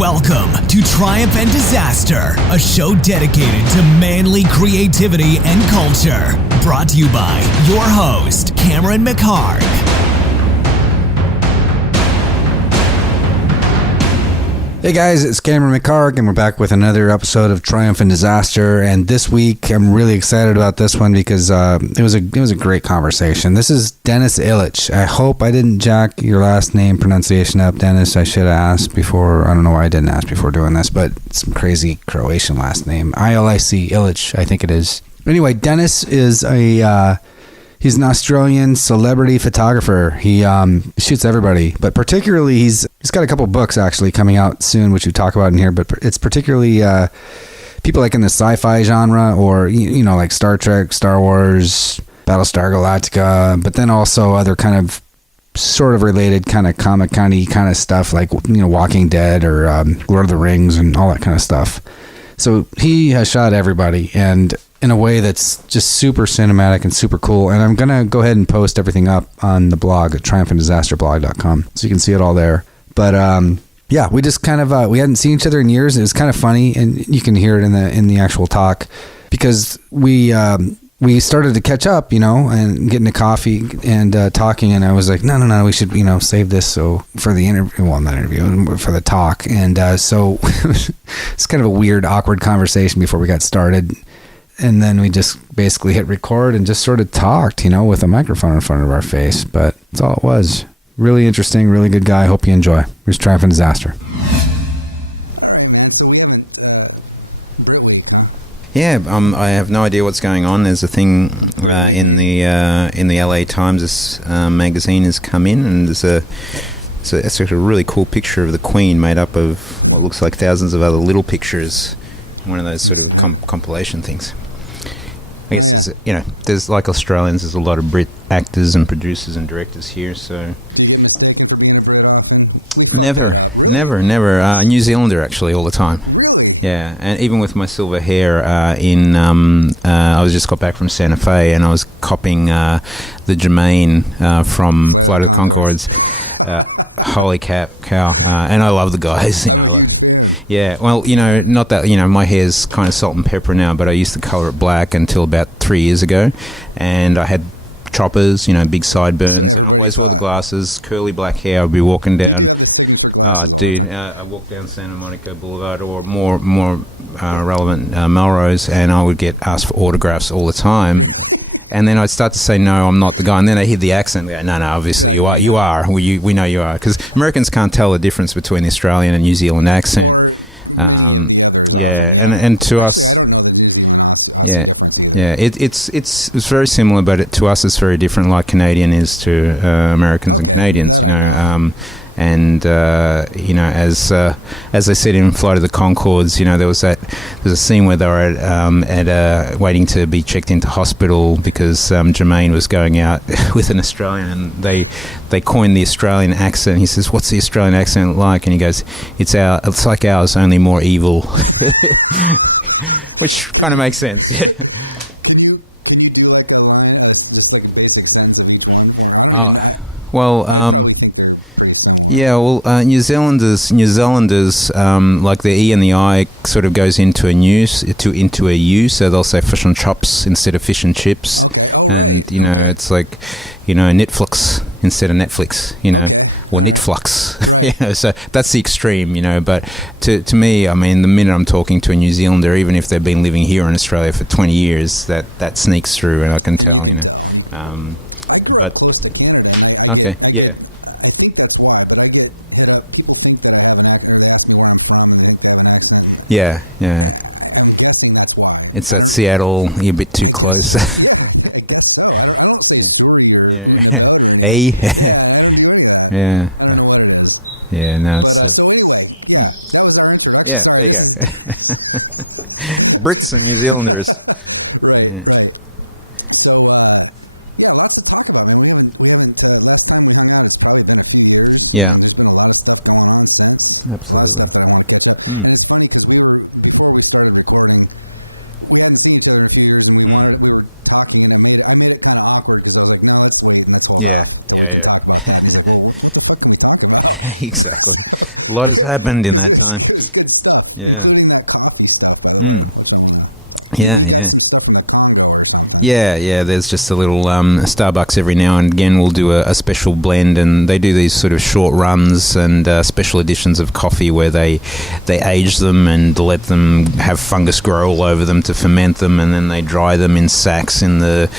Welcome to Triumph and Disaster, a show dedicated to manly creativity and culture. Brought to you by your host, Cameron McHarg. Hey guys, it's Cameron McHarg, and we're back with another episode of Triumph and Disaster. And this week, I'm really excited about this one because it was a great conversation. This is Dennys Ilic. I hope I didn't jack your last name pronunciation up, Dennis. I should have asked before. I don't know why I didn't ask before doing this, but it's some crazy Croatian last name. Ilic, Ilic, I think it is. Anyway, Dennys is he's an Australian celebrity photographer. He shoots everybody, but particularly he's got a couple books actually coming out soon, which we talk about in here. But it's particularly people like in the sci-fi genre, or you know, like Star Trek, Star Wars, Battlestar Galactica, but then also other kind of sort of related kind of comic kind of stuff, like, you know, Walking Dead or Lord of the Rings and all that kind of stuff. So he has shot everybody, and in a way that's just super cinematic and super cool. And I'm going to go ahead and post everything up on the blog at triumphanddisasterblog.com, so you can see it all there. But yeah, we just kind of we hadn't seen each other in years. It was kind of funny, and you can hear it in the actual talk, because we started to catch up, you know, and getting a coffee and talking, and I was like, no, we should, you know, save this so for the interview, well, not interview, for the talk. And so it's kind of a weird, awkward conversation before we got started. And then we just basically hit record and just sort of talked, you know, with a microphone in front of our face. But that's all it was. Really interesting, really good guy. Hope you enjoy. Here's Triumph and Disaster. Yeah, I have no idea what's going on. There's a thing in the LA Times. This magazine has come in, and it's actually a really cool picture of the Queen made up of what looks like thousands of other little pictures. One of those sort of compilation things. I guess there's like Australians, there's a lot of Brit actors and producers and directors here, so never. New Zealander actually all the time. Yeah, and even with my silver hair, I was just got back from Santa Fe, and I was copying the Jermaine from Flight of the Conchords. Holy cow! And I love the guys, you know. Yeah, well, you know, not that, you know, my hair's kind of salt and pepper now, but I used to colour it black until about 3 years ago, and I had choppers, you know, big sideburns, and I always wore the glasses, curly black hair. I'd be walking down, I walked down Santa Monica Boulevard, or more relevant, Melrose, and I would get asked for autographs all the time. And then I'd start to say, no, I'm not the guy. And then I hear the accent. Go, no, obviously you are. We know you are. Because Americans can't tell the difference between the Australian and New Zealand accent. Yeah, and to us, yeah, it's very similar, but to us it's very different, like Canadian is to Americans and Canadians, you know. And you know, as I said in Flight of the Conchords, you know, there's a scene where they were waiting to be checked into hospital because Jermaine was going out with an Australian, and they coined the Australian accent. He says, "What's the Australian accent like?" And he goes, "It's like ours, only more evil," which kind of makes sense. Yeah. Oh, well. Yeah, well, New Zealanders, like the E and the I sort of goes into a U, so they'll say fish and chops instead of fish and chips, and, you know, it's like, you know, Netflix instead of Netflix, you know, or Netflix, you know, so that's the extreme, you know. But to me, I mean, the minute I'm talking to a New Zealander, even if they've been living here in Australia for 20 years, that sneaks through, and I can tell, you know. But okay, yeah. Yeah. It's that Seattle, you're a bit too close. Yeah. Hey. Yeah. Yeah, no, it's... yeah, there you go. Brits and New Zealanders. Yeah. Yeah. Absolutely. Mm. Mm. Yeah. Exactly. A lot has happened in that time. Yeah. Mm. Yeah, yeah. Yeah. There's just a little Starbucks every now and again will do a special blend, and they do these sort of short runs and special editions of coffee where they age them and let them have fungus grow all over them to ferment them, and then they dry them in sacks in the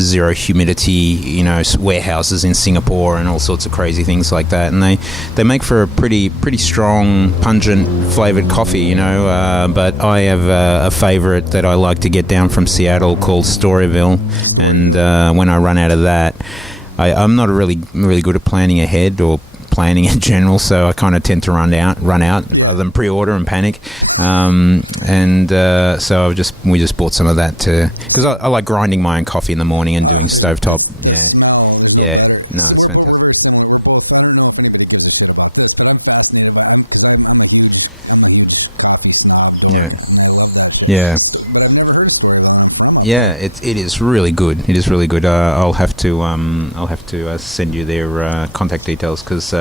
zero humidity warehouses in Singapore and all sorts of crazy things like that. And they make for a pretty strong, pungent flavored coffee. But I have a favorite that I like to get down from Seattle called Storyville, and when I run out of that, I'm not really good at planning ahead or planning in general, so I kind of tend to run out rather than pre-order and panic. So we just bought some of that because I like grinding my own coffee in the morning and doing stovetop. Yeah. No, it's fantastic. Yeah. Yeah, it is really good. It is really good. I'll have to send you their contact details, because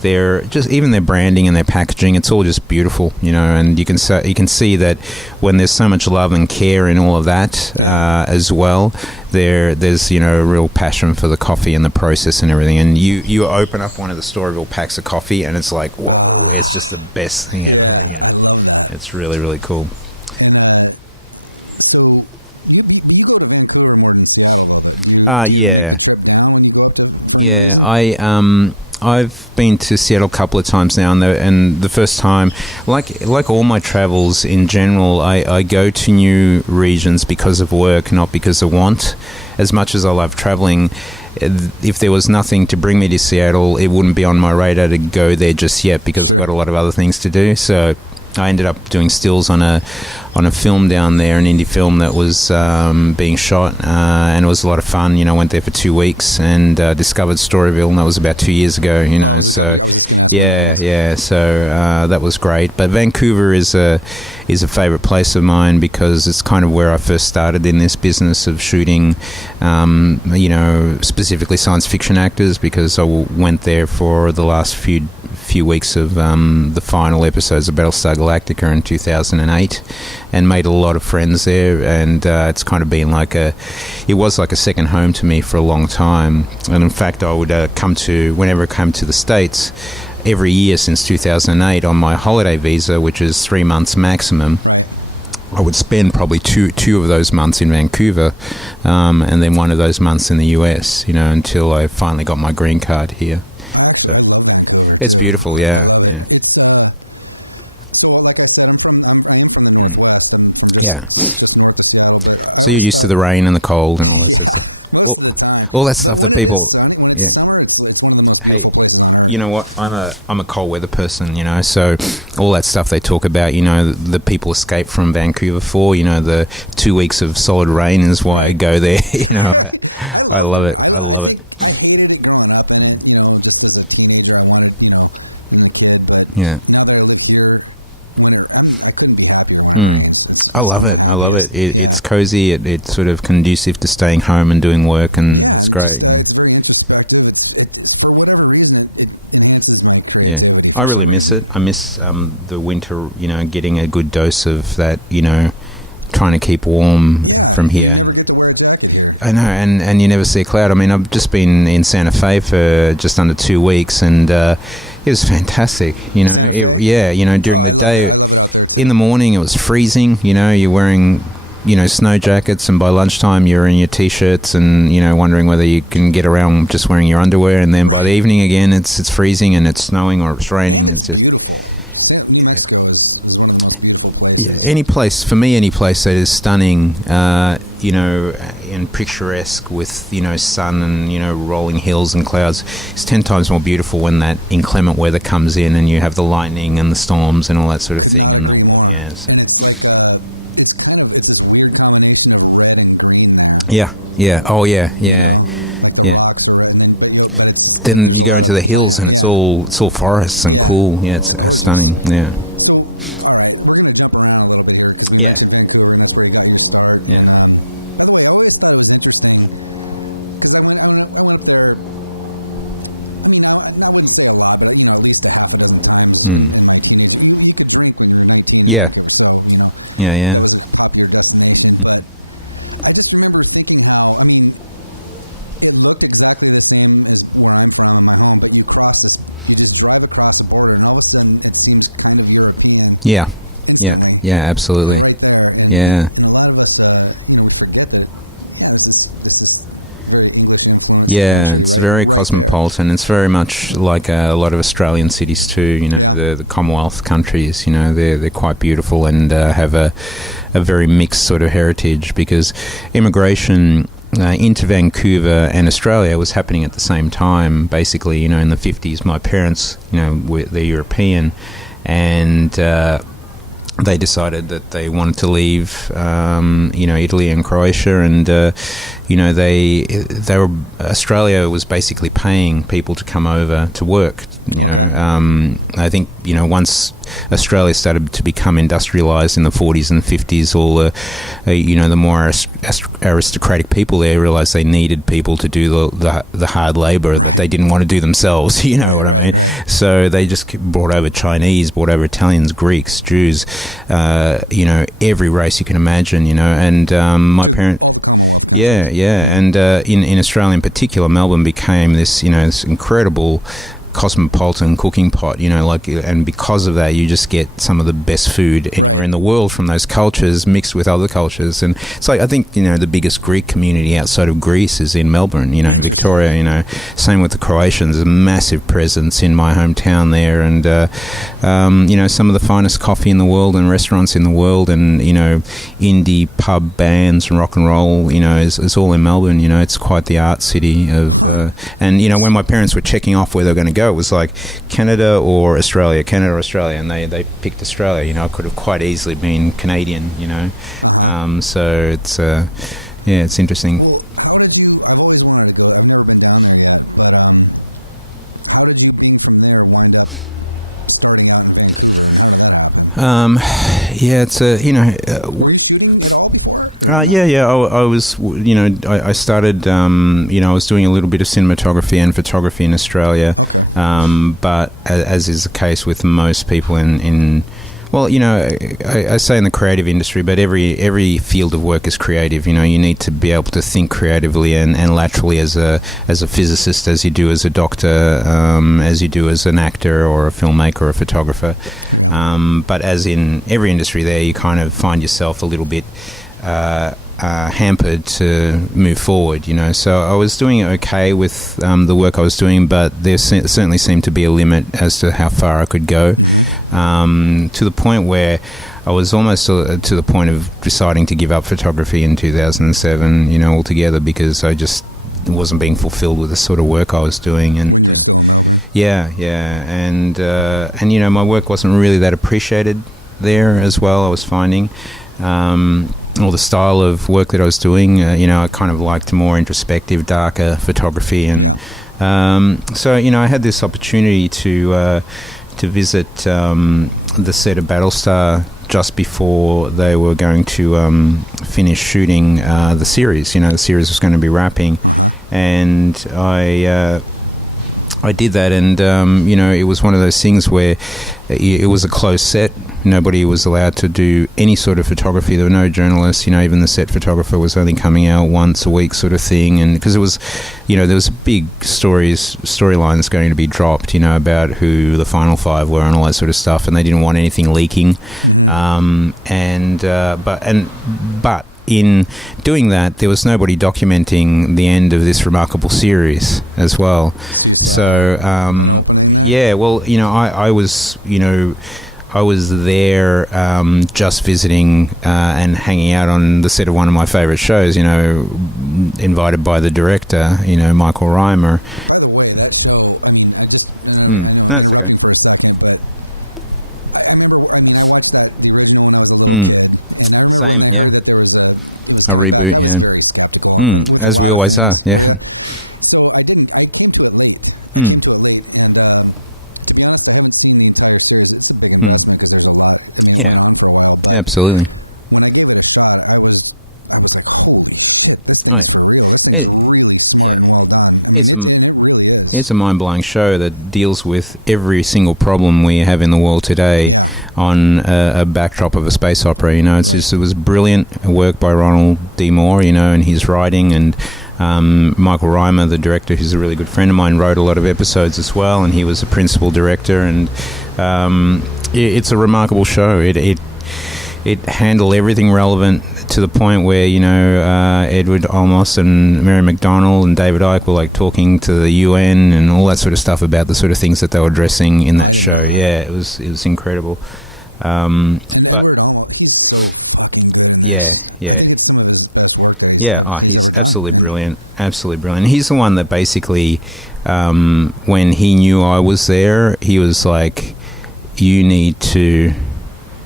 they're just, even their branding and their packaging, it's all just beautiful, and you can see that when there's so much love and care in all of that as well. There's a real passion for the coffee and the process and everything. And you open up one of the Storyville packs of coffee, and it's like, whoa, it's just the best thing ever. It's really, really cool. Yeah. I've been to Seattle a couple of times now, and the first time, like all my travels in general, I go to new regions because of work, not because of want. As much as I love traveling, if there was nothing to bring me to Seattle, it wouldn't be on my radar to go there just yet, because I've got a lot of other things to do. So I ended up doing stills on a film down there, an indie film that was being shot, and it was a lot of fun. Went there for 2 weeks and discovered Storyville, and that was about 2 years ago. So yeah. So that was great. But Vancouver is a favorite place of mine, because it's kind of where I first started in this business of shooting, specifically science fiction actors, because I went there for the last few weeks of the final episodes of Battlestar Galactica in 2008, and made a lot of friends there. And it's kind of been it was like a second home to me for a long time. And in fact, I would whenever I come to the States every year since 2008 on my holiday visa, which is 3 months maximum. I would spend probably two of those months in Vancouver, and then one of those months in the US, until I finally got my green card here. So it's beautiful, yeah. Yeah. So you're used to the rain and the cold and all that sort of stuff. All that stuff that people, yeah. Hey, you know what? I'm a cold weather person, so all that stuff they talk about, the people escape from Vancouver for, the 2 weeks of solid rain is why I go there. I love it. Yeah. I love it. It's cozy. It's sort of conducive to staying home and doing work, and it's great. Yeah. I really miss it. I miss the winter, getting a good dose of that, trying to keep warm from here. I know, and you never see a cloud. I mean, I've just been in Santa Fe for just under 2 weeks, and it was fantastic. During the day, in the morning it was freezing. You're wearing, snow jackets, and by lunchtime you're in your t-shirts and wondering whether you can get around just wearing your underwear. And then by the evening again, it's freezing and it's snowing or it's raining. It's just any place that is stunning, and picturesque with sun and rolling hills and clouds, is 10 times more beautiful when that inclement weather comes in and you have the lightning and the storms and all that sort of thing. And yeah. Then you go into the hills and it's all forests and cool. Yeah, it's stunning. Yeah. Yeah. Yeah. Yeah, yeah. Yeah. Yeah. Yeah, absolutely. Yeah. Yeah, it's very cosmopolitan. It's very much like a lot of Australian cities too. You know, the Commonwealth countries. You know, they're quite beautiful and have a very mixed sort of heritage because immigration into Vancouver and Australia was happening at the same time. Basically, you know, in the 50s, my parents, you know, they're European, and they decided that they wanted to leave, you know, Italy and Croatia, and you know, they were Australia was basically paying people to come over to work. You know, I think, you know, once Australia started to become industrialized in the 40s and 50s, all the you know, the more aristocratic people there realized they needed people to do the hard labor that they didn't want to do themselves. You know what I mean? So they just brought over Chinese, brought over Italians, Greeks, Jews, you know, every race you can imagine. You know, and my parents. Yeah, yeah, and in Australia in particular, Melbourne became this, you know, this incredible cosmopolitan cooking pot, you know, like, and because of that, you just get some of the best food anywhere in the world from those cultures mixed with other cultures. And it's like, I think, you know, the biggest Greek community outside of Greece is in Melbourne, you know, in Victoria. You know, same with the Croatians, a massive presence in my hometown there, and you know, some of the finest coffee in the world and restaurants in the world, and, you know, indie pub bands and rock and roll, you know, is all in Melbourne. You know, it's quite the art city of and, you know, when my parents were checking off where they were going to go, it was like Canada or Australia, and they picked Australia. You know, I could have quite easily been Canadian, you know. So it's yeah, it's interesting. Yeah, it's a, you know, yeah. I was, you know, I started, you know, I was doing a little bit of cinematography and photography in Australia, but as is the case with most people in well, you know, I say in the creative industry, but every field of work is creative. You know, you need to be able to think creatively and laterally as a physicist, as you do as a doctor, as you do as an actor or a filmmaker or a photographer. But as in every industry there, you kind of find yourself a little bit hampered to move forward, you know. So I was doing okay with the work I was doing, but there certainly seemed to be a limit as to how far I could go, to the point where I was almost to the point of deciding to give up photography in 2007, you know, altogether, because I just wasn't being fulfilled with the sort of work I was doing. And yeah, and you know, my work wasn't really that appreciated there as well, I was finding. Or the style of work that I was doing, you know, I kind of liked more introspective, darker photography, and so, you know, I had this opportunity to visit the set of Battlestar just before they were going to finish shooting the series. You know, the series was going to be wrapping, and I did that, and you know, it was one of those things where it was a closed set. Nobody was allowed to do any sort of photography. There were no journalists. You know, even the set photographer was only coming out once a week, sort of thing. And because it was, you know, there was big storylines going to be dropped, you know, about who the final five were and all that sort of stuff, and they didn't want anything leaking. But in doing that, there was nobody documenting the end of this remarkable series as well. So, yeah, well, you know, I was, you know, I was there just visiting and hanging out on the set of one of my favourite shows, you know, invited by the director, you know, Michael Reimer. That's okay. Same, yeah. A reboot, yeah. As we always are, yeah. Yeah, absolutely. Oh, yeah. Yeah, it's It's a mind-blowing show that deals with every single problem we have in the world today on a backdrop of a space opera. You know, it was brilliant work by Ronald D. Moore, you know, and his writing, and Michael Reimer, the director, who's a really good friend of mine, wrote a lot of episodes as well, and he was a principal director, and it's a remarkable show. It handled everything relevant to the point where, you know, Edward Olmos and Mary McDonnell and David Icke were like talking to the UN and all that sort of stuff about the sort of things that they were addressing in that show. Yeah, it was incredible. But yeah. Oh, he's absolutely brilliant. Absolutely brilliant. He's the one that basically, when he knew I was there, he was like, you need to,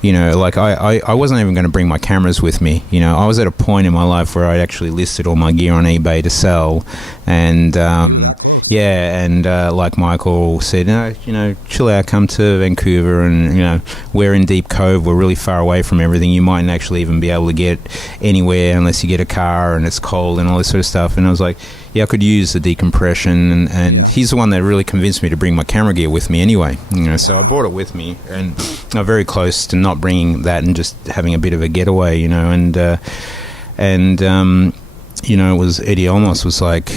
you know, like I wasn't even going to bring my cameras with me. You know, I was at a point in my life where I'd actually listed all my gear on eBay to sell. And, like Michael said, you know, chill out, come to Vancouver, and, you know, we're in Deep Cove, we're really far away from everything. You mightn't actually even be able to get anywhere unless you get a car and it's cold and all this sort of stuff. And I was like, yeah, I could use the decompression, and he's the one that really convinced me to bring my camera gear with me anyway. You know, so I brought it with me, and I'm very close to not bringing that and just having a bit of a getaway, you know, and you know, it was Eddie Olmos was like,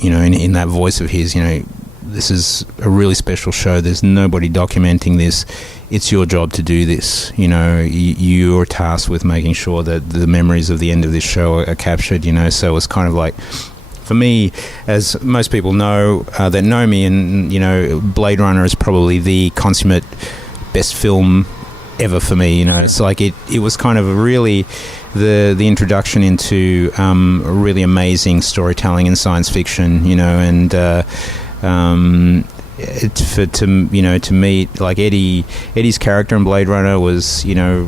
you know, in that voice of his, you know, this is a really special show. There's nobody documenting this. It's your job to do this. You know, you're tasked with making sure that the memories of the end of this show are captured, you know. So it was kind of like, for me, as most people know that know me, and, you know, Blade Runner is probably the consummate best film ever for me. You know, it's like it was kind of really the introduction into really amazing storytelling in science fiction, you know, and to meet like Eddie's character in Blade Runner was, you know,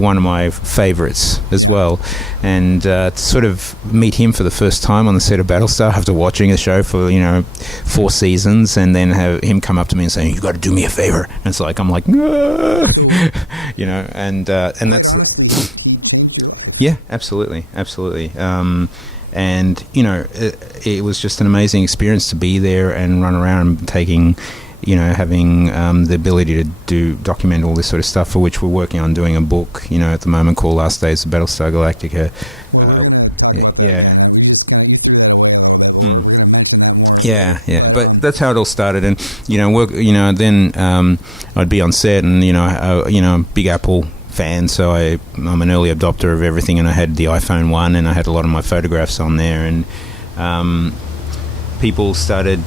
one of my favorites as well, and to sort of meet him for the first time on the set of Battlestar after watching the show for, you know, 4 seasons, and then have him come up to me and say, you got to do me a favor, and it's like, I'm like, "Ah," you know, and that's, yeah, absolutely. And, you know, it was just an amazing experience to be there and run around taking, you know, having the ability to document all this sort of stuff, for which we're working on doing a book, you know, at the moment, called Last Days of Battlestar Galactica. Yeah. But that's how it all started. And, you know, then I'd be on set, and, you know, Big Apple fan, so I'm an early adopter of everything, and I had the iPhone 1, and I had a lot of my photographs on there, and people started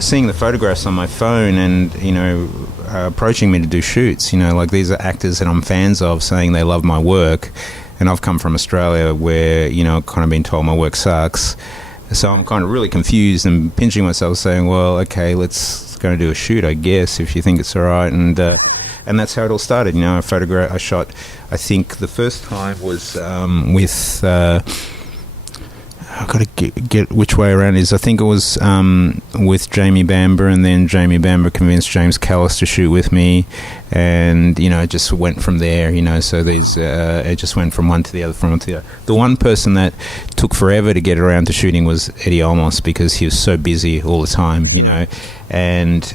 seeing the photographs on my phone, and, you know, approaching me to do shoots. You know, like, these are actors that I'm fans of, saying they love my work, and I've come from Australia where, you know, I've kind of been told my work sucks, so I'm kind of really confused and pinching myself, saying, well, okay, let's go and do a shoot, I guess, if you think it's all right. And that's how it all started. You know, I shot, I think the first time was with I've got to get which way around it is. I think it was with Jamie Bamber, and then Jamie Bamber convinced James Callis to shoot with me, and, you know, it just went from there, you know. So these it just went from one to the other, The one person that took forever to get around to shooting was Eddie Olmos, because he was so busy all the time, you know, and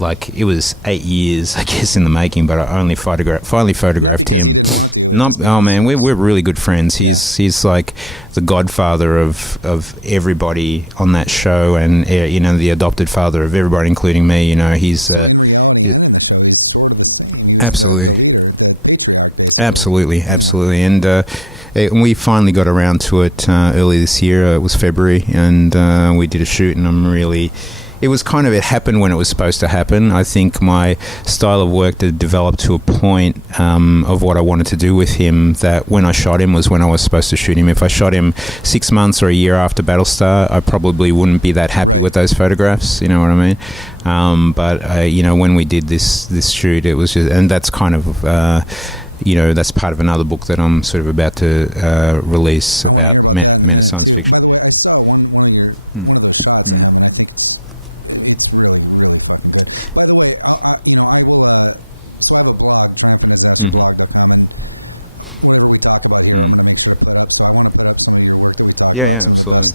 like, it was 8 years, I guess, in the making, but I finally photographed him. Oh man, we're really good friends. He's like the godfather of everybody on that show, and, you know, the adopted father of everybody, including me. You know, he's absolutely, and we finally got around to it early this year. It was February, and we did a shoot, and it happened when it was supposed to happen. I think my style of work had developed to a point of what I wanted to do with him, that when I shot him was when I was supposed to shoot him. If I shot him 6 months or a year after Battlestar, I probably wouldn't be that happy with those photographs, you know what I mean? But you know, when we did this shoot, it was just, and that's kind of, you know, that's part of another book that I'm sort of about to release about men of science fiction. Yeah. Mm-hmm. Yeah, absolutely.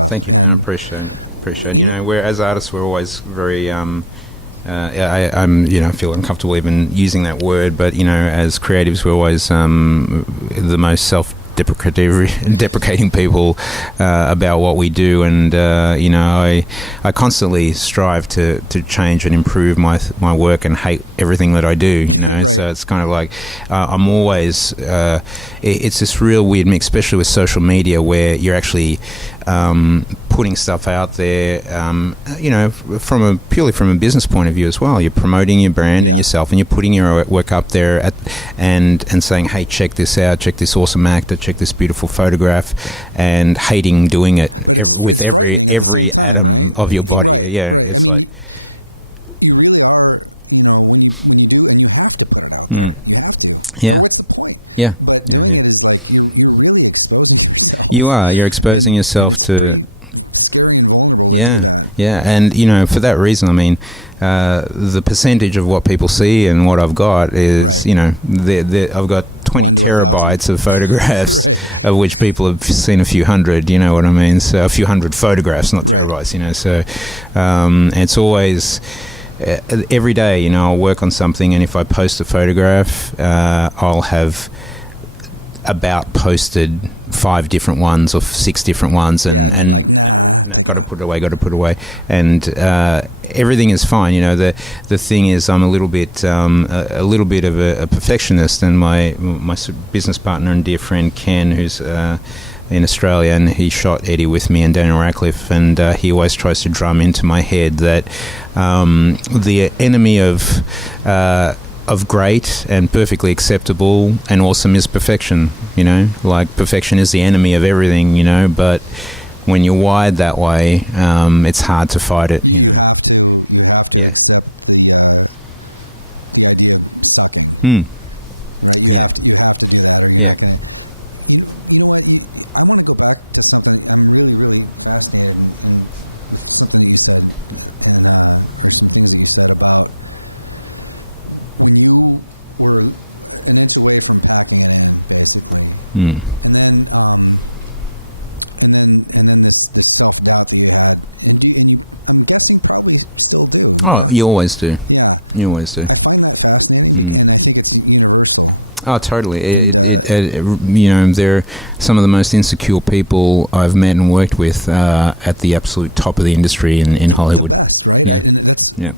Thank you, man. I appreciate it. You know, we're as artists, we're always very. I'm feel uncomfortable even using that word, but you know, as creatives, we're always the most deprecating people about what we do, and you know, I constantly strive to change and improve my work and hate everything that I do. You know, so it's kind of like I'm always. It's this real weird mix, especially with social media, where you're actually putting stuff out there. You know, purely from a business point of view as well. You're promoting your brand and yourself, and you're putting your work up there and saying, "Hey, check this out! Check this awesome actor! Check this beautiful photograph!" And hating doing it with every atom of your body. Yeah, it's like. Yeah. You're exposing yourself to. Yeah, and you know, for that reason, I mean, the percentage of what people see and what I've got is, you know, I've got 20 terabytes of photographs, of which people have seen a few hundred. You know what I mean? So a few hundred photographs, not terabytes. You know, so it's always. Every day, you know, I'll work on something, and if I post a photograph, I'll have about posted 5 different ones or 6 different ones, and got to put it away, and everything is fine. You know, the thing is, I'm a little bit of a perfectionist, and my business partner and dear friend Ken, who's in Australia, and he shot Eddie with me and Daniel Radcliffe, and he always tries to drum into my head that the enemy of great and perfectly acceptable and awesome is perfection. You know, like perfection is the enemy of everything. You know, but when you're wired that way, it's hard to fight it. You know. Yeah. Yeah. Oh, you always do. Oh, totally. It you know, they're some of the most insecure people I've met and worked with at the absolute top of the industry in Hollywood. Yeah. Yeah.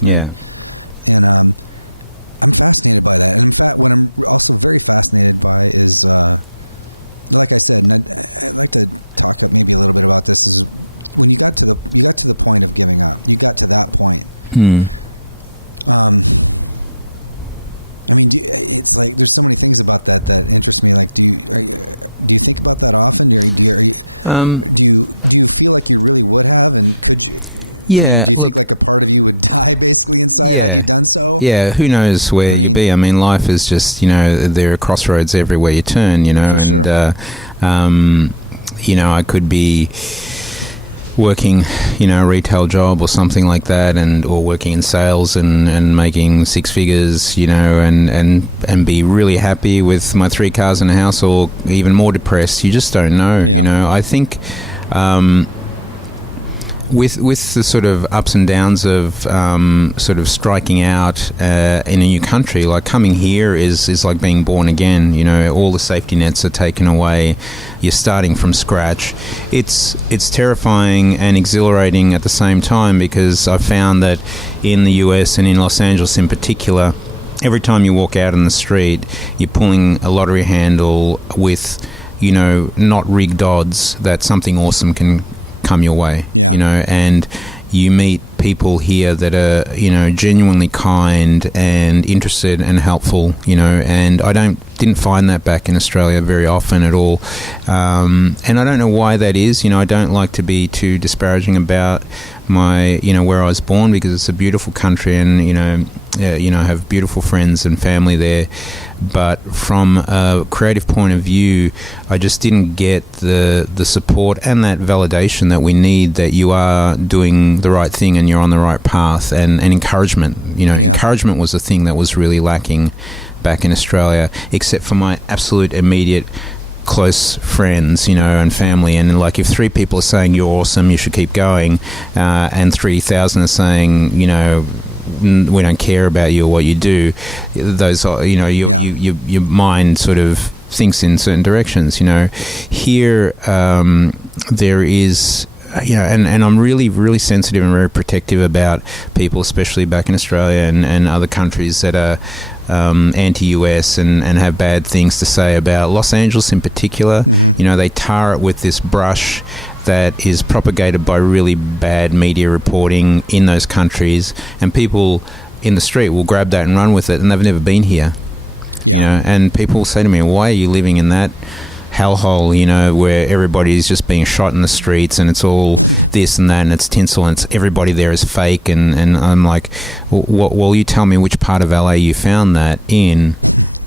Yeah. Yeah, look, yeah, who knows where you'll be? I mean, life is just, you know, there are crossroads everywhere you turn, you know, and, you know, I could be working, you know, a retail job or something like that, or working in sales and making 6 figures, you know, and be really happy with my 3 cars and a house, or even more depressed. You just don't know, you know. I think with the sort of ups and downs of sort of striking out in a new country, like coming here is like being born again. You know, all the safety nets are taken away. You're starting from scratch. It's terrifying and exhilarating at the same time, because I've found that in the US and in Los Angeles in particular, every time you walk out in the street, you're pulling a lottery handle with, you know, not rigged odds that something awesome can come your way. You know, and you meet people here that are, genuinely kind and interested and helpful, and I didn't find that back in Australia very often at all. And I don't know why that is. I don't like to be too disparaging about my, where I was born, because it's a beautiful country, and I have beautiful friends and family there. But from a creative point of view, I just didn't get the support and that validation that we need, that you are doing the right thing and you're on the right path, and encouragement. Encouragement was the thing that was really lacking back in Australia, except for my absolute immediate close friends, and family. And like, if 3 people are saying you're awesome, you should keep going, and 3,000 are saying, we don't care about you or what you do, those are, your mind sort of thinks in certain directions. Here, there is, and I'm really, really sensitive and very protective about people, especially back in Australia and other countries that are anti-US and have bad things to say about Los Angeles in particular. They tar it with this brush that is propagated by really bad media reporting in those countries, and people in the street will grab that and run with it, and they've never been here. And people say to me, why are you living in that hellhole, where everybody's just being shot in the streets, and it's all this and that, and it's tinsel, and it's everybody there is fake, and I'm like, well, you tell me which part of LA you found that in,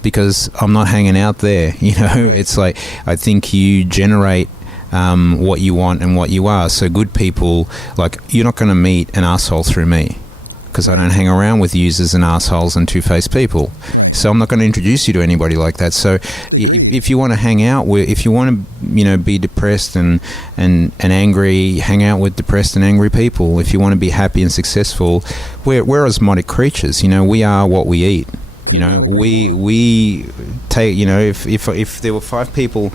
because I'm not hanging out there. It's like, I think you generate what you want and what you are. So good people, like, you're not going to meet an asshole through me, because I don't hang around with users and assholes and two-faced people. So I'm not going to introduce you to anybody like that. So if you want to hang out with, if you want to, be depressed and angry, hang out with depressed and angry people. If you want to be happy and successful, we're osmotic creatures. We are what we eat. We take, if there were 5 people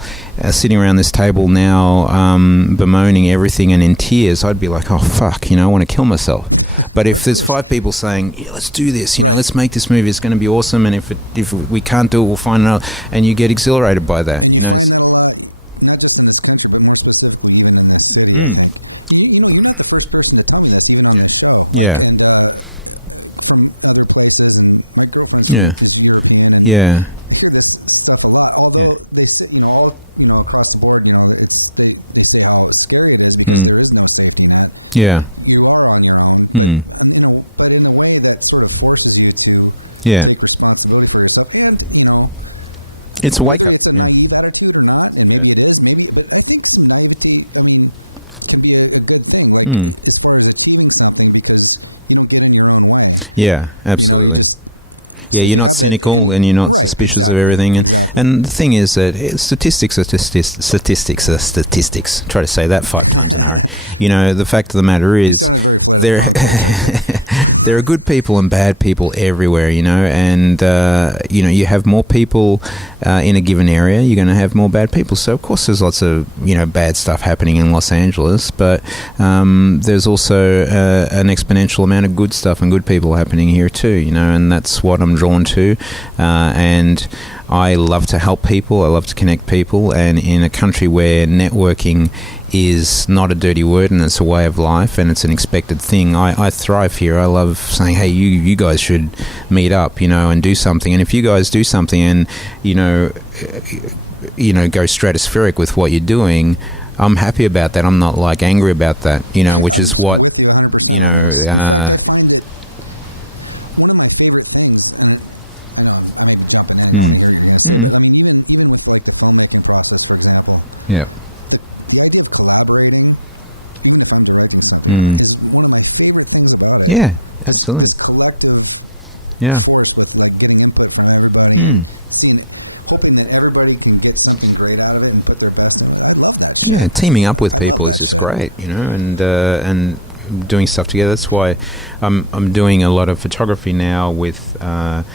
sitting around this table now, bemoaning everything and in tears, I'd be like, oh fuck, I want to kill myself. But if there's 5 people saying, yeah, let's do this, let's make this movie, it's going to be awesome, and if we can't do it, we'll find another, and you get exhilarated by that, Yeah. Yeah. Yeah. Yeah. Hmm. Yeah. Hmm. Yeah. It's a wake up. Yeah. Yeah. Hmm. Yeah, absolutely. Yeah, you're not cynical and you're not suspicious of everything. And the thing is that statistics are statistics. Try to say that 5 times an hour. The fact of the matter is, there there are good people and bad people everywhere, and you have more people in a given area, you're going to have more bad people. So of course there's lots of bad stuff happening in Los Angeles, but there's also an exponential amount of good stuff and good people happening here too, and that's what I'm drawn to, and I love to help people, I love to connect people, and in a country where networking is not a dirty word and it's a way of life and it's an expected thing, I thrive here. I love saying, hey, you guys should meet up, and do something. And if you guys do something and, go stratospheric with what you're doing, I'm happy about that. I'm not like angry about that, which is what, Yeah. Yeah, absolutely. Yeah. Yeah, teaming up with people is just great, and doing stuff together. That's why I'm doing a lot of photography now with a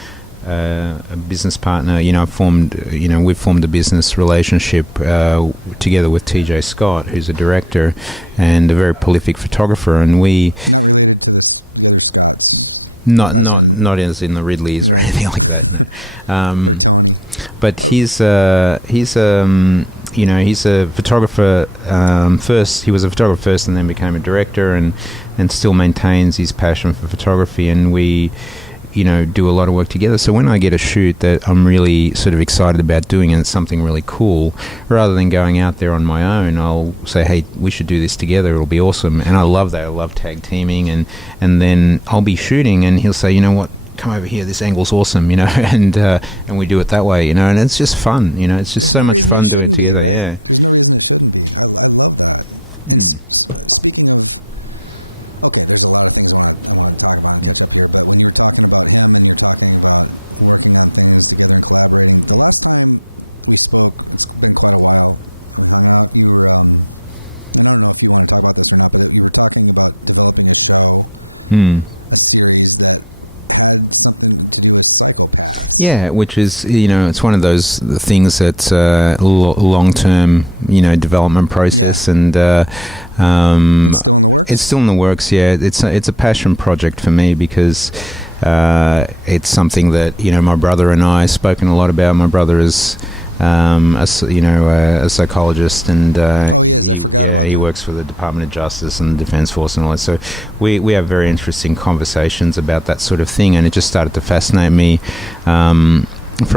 business partner. We've formed a business relationship together with TJ Scott, who's a director and a very prolific photographer, and we not as in the Ridleys or anything like that, no. But he's he's a photographer first. He was a photographer first and then became a director, and still maintains his passion for photography, and we do a lot of work together. So when I get a shoot that I'm really sort of excited about doing and it's something really cool, rather than going out there on my own, I'll say, hey, we should do this together, it'll be awesome. And I love that. I love tag teaming, and then I'll be shooting and he'll say, you know what, come over here, this angle's awesome, and we do it that way, and it's just fun, it's just so much fun doing it together. Yeah. Yeah, which is, it's one of those things that's a long-term, development process, and it's still in the works. Yeah, it's a passion project for me because it's something that my brother and I have spoken a lot about. My brother is a psychologist, and he works for the Department of Justice and the Defence Force and all that. So we have very interesting conversations about that sort of thing, and it just started to fascinate me from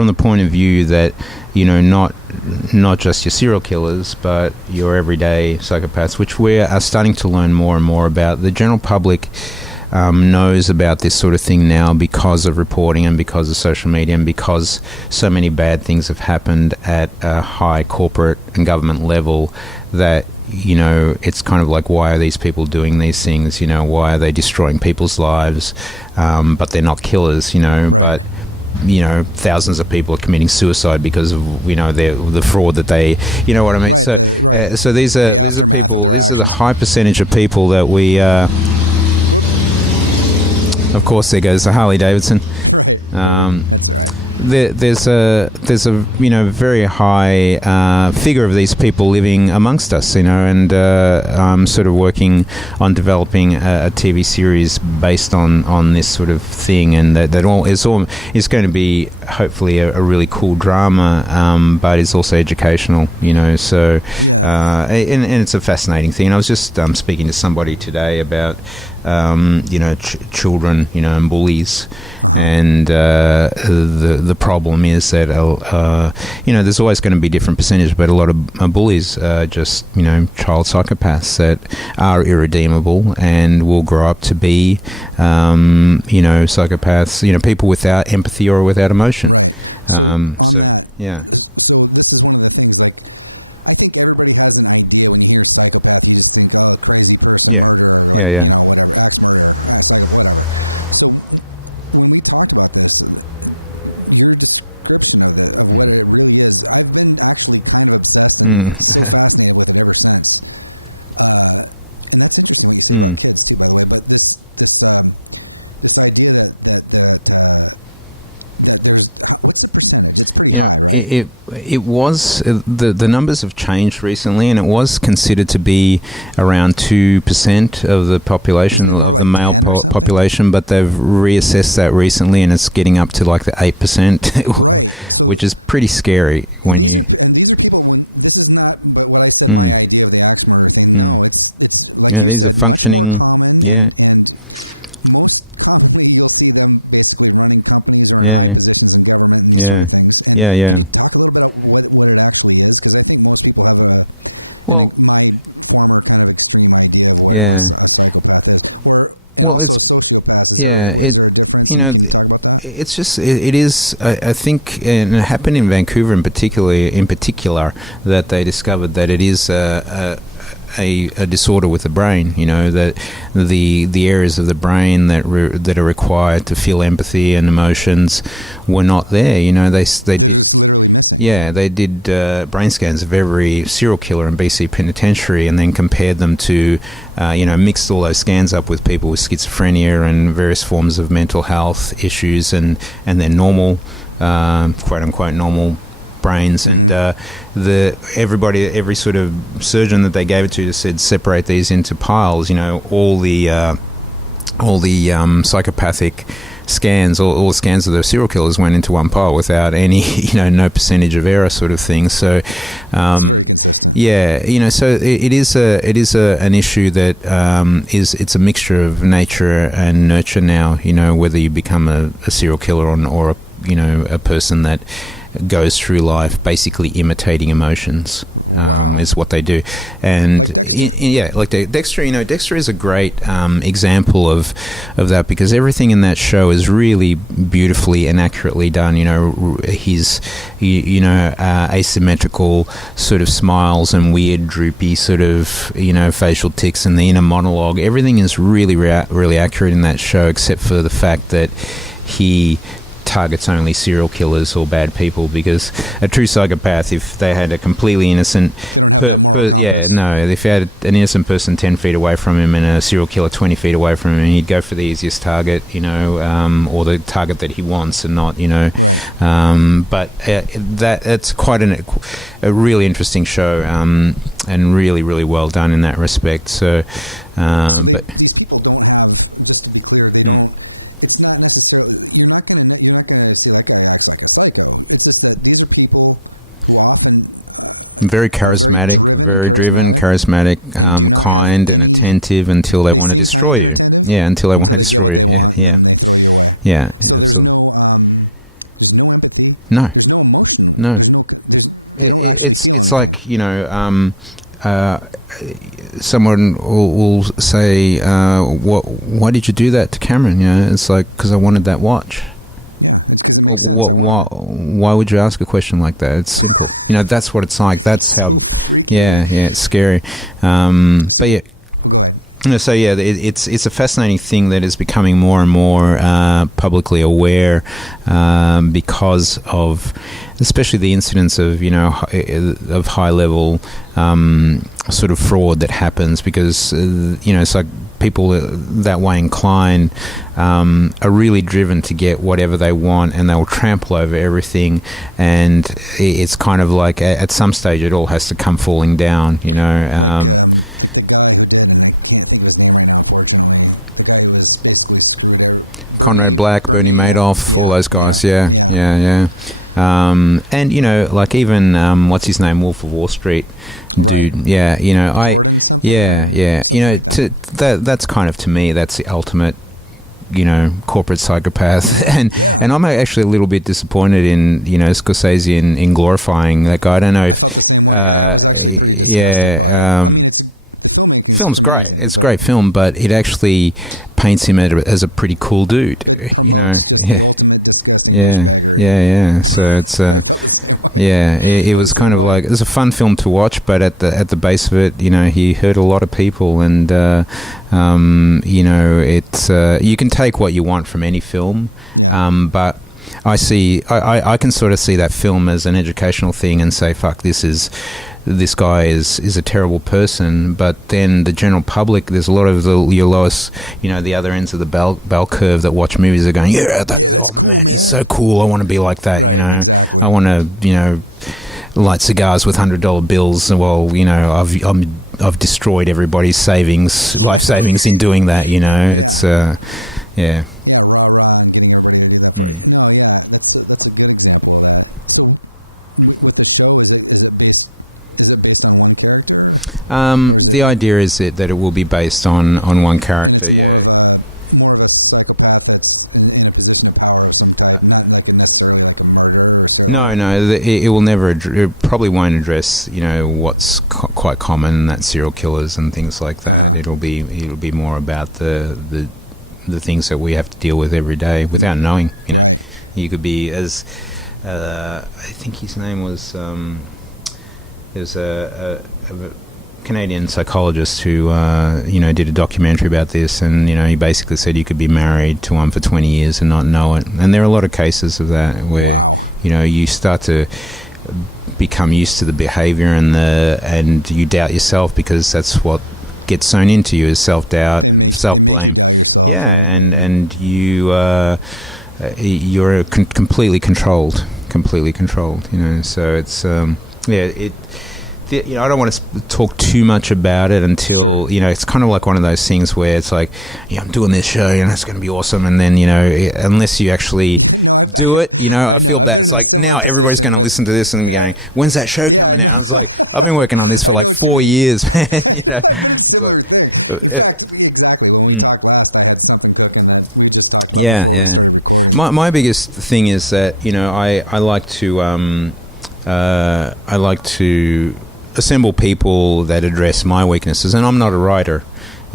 the point of view that not just your serial killers, but your everyday psychopaths, which we are starting to learn more and more about. The general public knows about this sort of thing now because of reporting and because of social media and because so many bad things have happened at a high corporate and government level that, it's kind of like, why are these people doing these things? Why are they destroying people's lives? But they're not killers, but thousands of people are committing suicide because of the fraud that they, what I mean. So these are people. These are the high percentage of people that we. Of course, there goes the Harley Davidson. There's a very high figure of these people living amongst us, and I'm sort of working on developing a TV series based on this sort of thing, and that all it's going to be hopefully a really cool drama, but it's also educational, So and it's a fascinating thing. And I was just speaking to somebody today about children, and bullies. And the problem is that there's always going to be different percentage, but a lot of bullies are just child psychopaths that are irredeemable and will grow up to be psychopaths, people without empathy or without emotion. So yeah. Yeah. Mm. Mm. It was the numbers have changed recently, and it was considered to be around 2% of the population, of the male population, but they've reassessed that recently, and it's getting up to like the 8%, which is pretty scary when you. These are functioning. Yeah. Well, yeah. Well, it's just it is. I think, and it happened in Vancouver in particular, that they discovered that it is a disorder with the brain. That the areas of the brain that are required to feel empathy and emotions were not there. They did brain scans of every serial killer in BC Penitentiary, and then compared them to, mixed all those scans up with people with schizophrenia and various forms of mental health issues, and their normal, quote unquote, normal brains. And every sort of surgeon that they gave it to said separate these into piles. All the psychopathic scans, all the scans of the serial killers went into one pile without any, no percentage of error sort of thing. So, Yeah, so it is an issue that it's a mixture of nature and nurture now. Whether you become a serial killer or a person that goes through life basically imitating emotions. Is what they do, and like Dexter. Dexter is a great example of that, because everything in that show is really beautifully and accurately done. His asymmetrical sort of smiles and weird droopy sort of facial tics and the inner monologue. Everything is really really accurate in that show, except for the fact that he targets only serial killers or bad people, because a true psychopath, if they had a completely innocent if he had an innocent person 10 feet away from him and a serial killer 20 feet away from him, he'd go for the easiest target, or the target that he wants, and not, but that's quite a really interesting show, and really, really well done in that respect. So, very charismatic, very driven, charismatic, kind and attentive until they want to destroy you. Yeah, until they want to destroy you. Yeah, absolutely. No. It's like, someone will say, why did you do that to Cameron? It's like, because I wanted that watch. Why would you ask a question like that? It's simple. That's what it's like. That's how. Yeah, it's scary. But yeah. So yeah, it's a fascinating thing that is becoming more and more publicly aware, because of especially the incidents of of high level sort of fraud that happens, because it's like people that way inclined are really driven to get whatever they want, and they will trample over everything, and it's kind of like at some stage it all has to come falling down. Conrad Black, Bernie Madoff, all those guys, yeah. And like even what's his name, Wolf of Wall Street, dude. Yeah, that's kind of, to me, that's the ultimate, corporate psychopath. And I'm actually a little bit disappointed in Scorsese in glorifying that guy. I don't know if film's great. It's a great film, but it actually paints him as a pretty cool dude. Yeah. So it's it was kind of like, it was a fun film to watch, but at the base of it, he hurt a lot of people, and it's you can take what you want from any film, but I can sort of see that film as an educational thing and say, fuck, this guy is a terrible person. But then the general public, there's a lot of your lowest, the other ends of the bell curve that watch movies are going, oh man, he's so cool, I want to be like that, I want to, light cigars with $100 bills. Well, I've destroyed everybody's life savings in doing that. It's yeah. The idea is that it will be based on one character, yeah. No, it will never. It probably won't address, what's quite common, and that's serial killers and things like that. It'll be more about the things that we have to deal with every day without knowing. You could be, as I think his name was. There's a Canadian psychologist who did a documentary about this, and he basically said you could be married to one for 20 years and not know it. And there are a lot of cases of that where you start to become used to the behavior and you doubt yourself, because that's what gets sewn into you, is self-doubt and self-blame. Yeah, and you're completely controlled. So it's I don't want to talk too much about it until, it's kind of like one of those things where it's like, I'm doing this show and it's going to be awesome. And then, unless you actually do it, I feel bad. It's like, now everybody's going to listen to this and be going, when's that show coming out? I was like, I've been working on this for like 4 years, man. It's like, yeah. My biggest thing is that, I like to assemble people that address my weaknesses, and I'm not a writer.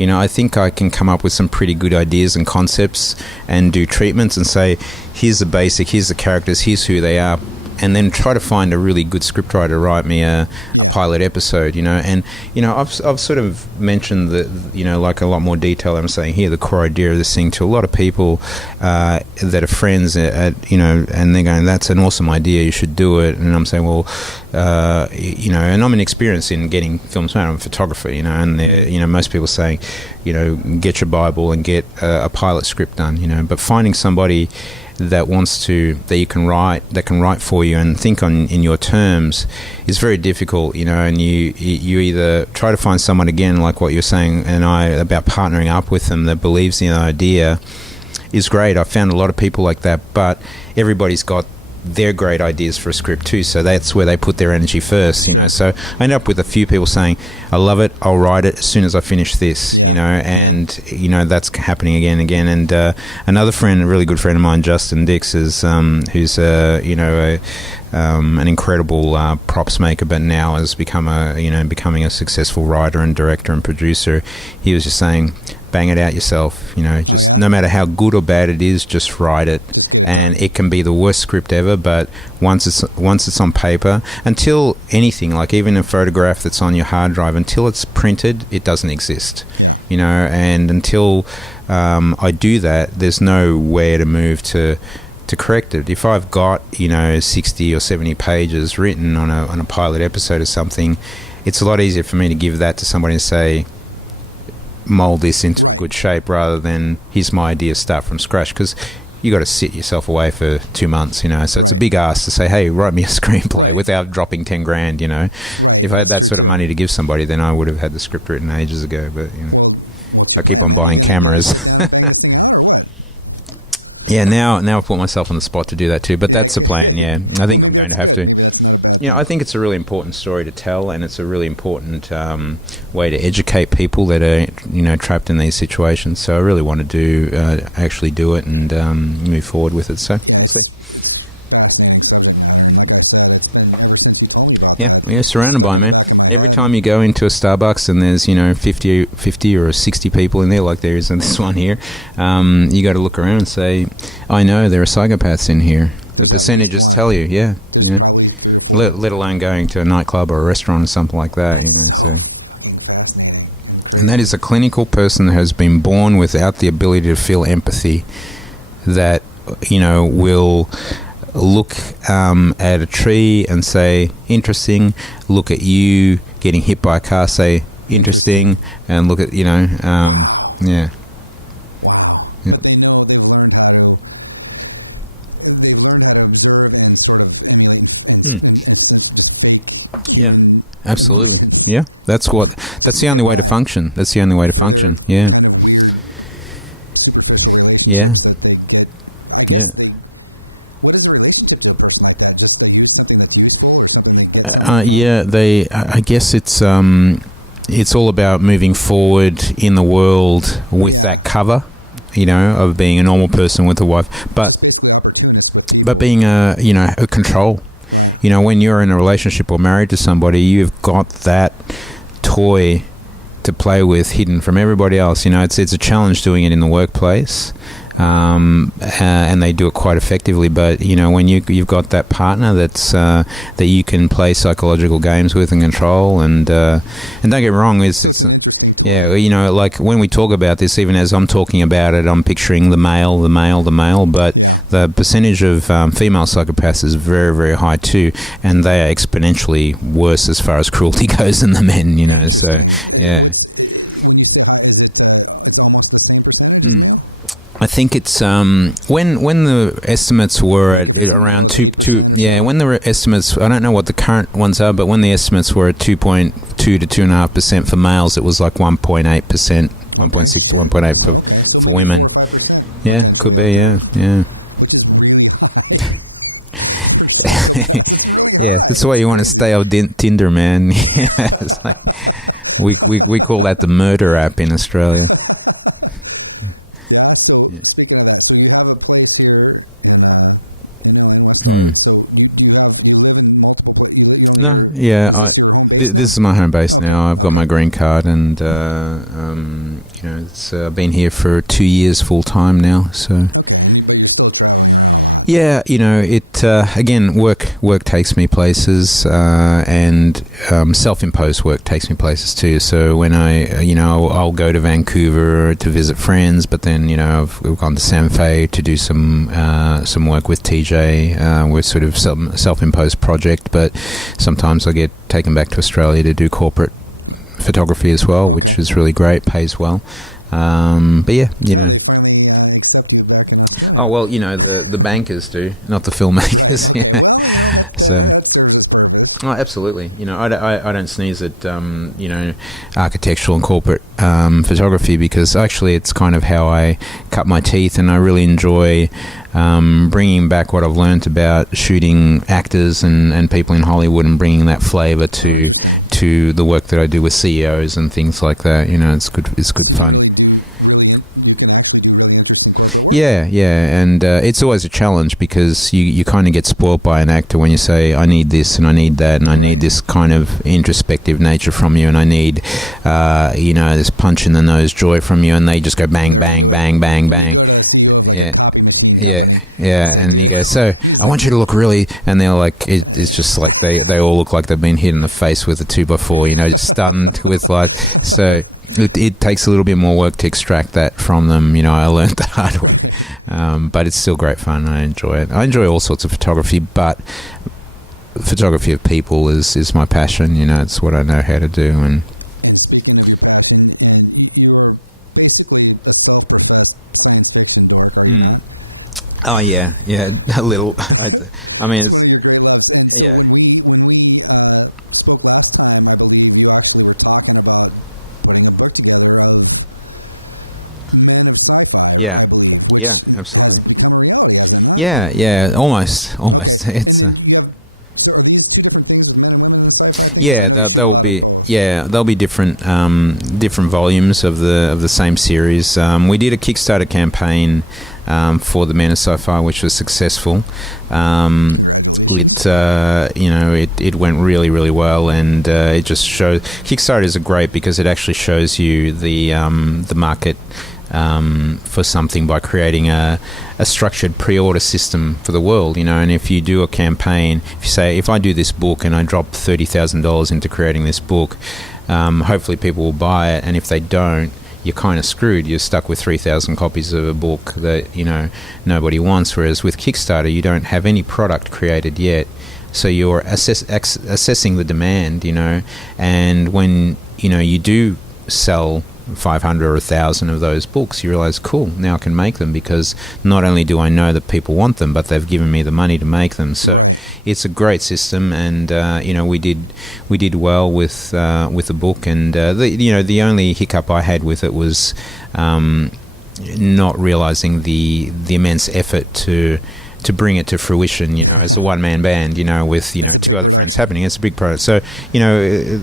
I think I can come up with some pretty good ideas and concepts and do treatments and say, here's the basic, here's the characters, here's who they are, and then try to find a really good scriptwriter to write me a pilot episode, and I've sort of mentioned that, like a lot more detail I'm saying here, the core idea of this thing to a lot of people that are friends and they're going, that's an awesome idea, you should do it. And I'm saying, well, and I'm inexperienced in getting films made. I'm a photographer, and most people saying, get your Bible and get a pilot script done, but finding somebody that you can write for you and think in your terms is very difficult, and you either try to find someone, again, like what you're saying and about partnering up with them that believes in the idea is great. I found a lot of people like that, but everybody's got their great ideas for a script too, so that's where they put their energy first, so I end up with a few people saying, I love it, I'll write it as soon as I finish this, and that's happening again and again. And another friend, a really good friend of mine, Justin Dix, is who's an incredible props maker, but now has become becoming a successful writer and director and producer. He was just saying, bang it out yourself, just no matter how good or bad it is, just write it. And it can be the worst script ever, but once it's on paper, until anything, like even a photograph that's on your hard drive, until it's printed, it doesn't exist, and until I do that, there's nowhere to move to correct it. If I've got 60 or 70 pages written on a pilot episode or something, it's a lot easier for me to give that to somebody and say, mold this into a good shape, rather than here's my idea, start from scratch, because you got to sit yourself away for 2 months, so it's a big ask to say, hey, write me a screenplay without dropping 10 grand, If I had that sort of money to give somebody, then I would have had the script written ages ago, but I keep on buying cameras. Yeah, now I've put myself on the spot to do that too, but that's the plan. Yeah, I think I'm going to have to. I think it's a really important story to tell, and it's a really important way to educate people that are, trapped in these situations. So I really want to actually do it and move forward with it. So we'll see. Yeah, we're surrounded by, man. Every time you go into a Starbucks and there's, 50 or 60 people in there, like there is in this one here, you got to look around and say, I know there are psychopaths in here. The percentages tell you, yeah. Let alone going to a nightclub or a restaurant or something like that, so. And that is a clinical person that has been born without the ability to feel empathy, that, will look at a tree and say, interesting, look at you getting hit by a car, say, interesting, and look at, yeah. Yeah, absolutely. Yeah, that's the only way to function. Yeah. Yeah. I guess it's all about moving forward in the world with that cover, of being a normal person with a wife, but being a control. When you're in a relationship or married to somebody, you've got that toy to play with hidden from everybody else. It's a challenge doing it in the workplace, and they do it quite effectively. But when you've got that partner that you can play psychological games with and control, and don't get me wrong, it's yeah, like when we talk about this, even as I'm talking about it, I'm picturing the male, but the percentage of female psychopaths is very, very high too, and they are exponentially worse as far as cruelty goes than the men, so, yeah. I think it's when the estimates were at around two. Yeah, when the estimates, I don't know what the current ones are, but when the estimates were at 2.2 to 2.5% for males, it was like 1.8%, 1.6 to 1.8 for women. Yeah, could be. Yeah. Yeah, that's why you want to stay on Tinder, man. Yeah, it's like we call that the murder app in Australia. No, yeah, this is my home base now. I've got my green card, and it's been here for 2 years full time now. So, yeah, it again, work takes me places, and self-imposed work takes me places too. So when I'll go to Vancouver to visit friends, but then I've gone to Santa Fe to do some work with TJ. We're sort of self-imposed project, but sometimes I get taken back to Australia to do corporate photography as well, which is really great, pays well. But yeah, Oh, well, the bankers do, not the filmmakers. Yeah. So, absolutely. I don't sneeze at, architectural and corporate photography, because actually it's kind of how I cut my teeth, and I really enjoy bringing back what I've learned about shooting actors and people in Hollywood, and bringing that flavour to the work that I do with CEOs and things like that. It's good fun. Yeah, and it's always a challenge, because you kind of get spoilt by an actor when you say, I need this and I need that and I need this kind of introspective nature from you, and I need, this punch in the nose joy from you, and they just go bang, bang, bang, bang, bang. Yeah, and you go, so I want you to look really, and they're like, it's just like they all look like they've been hit in the face with a 2x4, just stunned with so it takes a little bit more work to extract that from them. I learned the hard way, but it's still great fun. I enjoy it. I enjoy all sorts of photography, but photography of people is my passion. It's what I know how to do. And oh yeah, a little. I mean, it's yeah. Yeah, absolutely. Yeah, almost. It's there'll be different volumes of the same series. We did a Kickstarter campaign for the Men of Sci-Fi, which was successful. It went really, really well, and it just shows. Kickstarters are great because it actually shows you the market for something by creating a structured pre-order system for the world, and if you do a campaign, if you say, if I do this book and I drop $30,000 into creating this book, hopefully people will buy it, and if they don't, you're kind of screwed. You're stuck with 3,000 copies of a book that nobody wants. Whereas with Kickstarter, you don't have any product created yet, so you're assessing the demand, and when you do sell 500 or 1,000 of those books, you realize, cool, now I can make them, because not only do I know that people want them, but they've given me the money to make them. So it's a great system, and we did well with the book, and the only hiccup I had with it was not realizing the immense effort to bring it to fruition, as a one-man band, with, two other friends happening. It's a big project. So,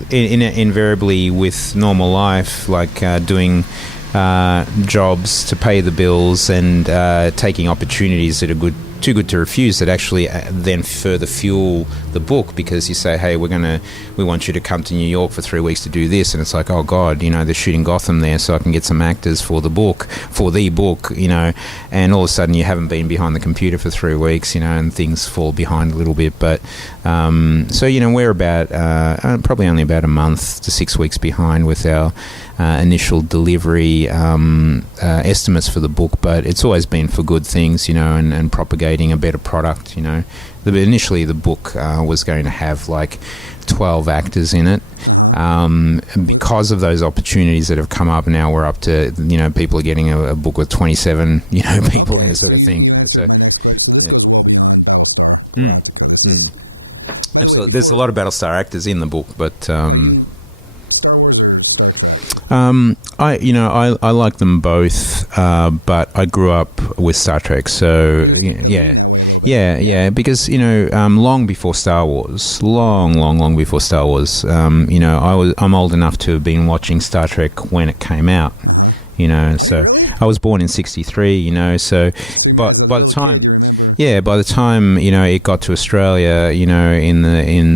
invariably with normal life, like doing jobs to pay the bills, and taking opportunities that are too good to refuse, that actually then further fuel the book, because you say, hey, we want you to come to New York for 3 weeks to do this, and it's like, oh god, they're shooting Gotham there, so I can get some actors for the book, and all of a sudden you haven't been behind the computer for 3 weeks, and things fall behind a little bit. But so we're about probably only about a month to 6 weeks behind with our initial delivery estimates for the book, but it's always been for good things, and propagating a better product. Initially the book was going to have like 12 actors in it, because of those opportunities that have come up, now we're up to, people are getting a book with 27, people in it, sort of thing. So, yeah. Absolutely. There's a lot of Battlestar actors in the book, but I like them both, but I grew up with Star Trek, so because long before Star Wars, long before Star Wars, I'm old enough to have been watching Star Trek when it came out, so I was born in '63, so but by the time it got to Australia, in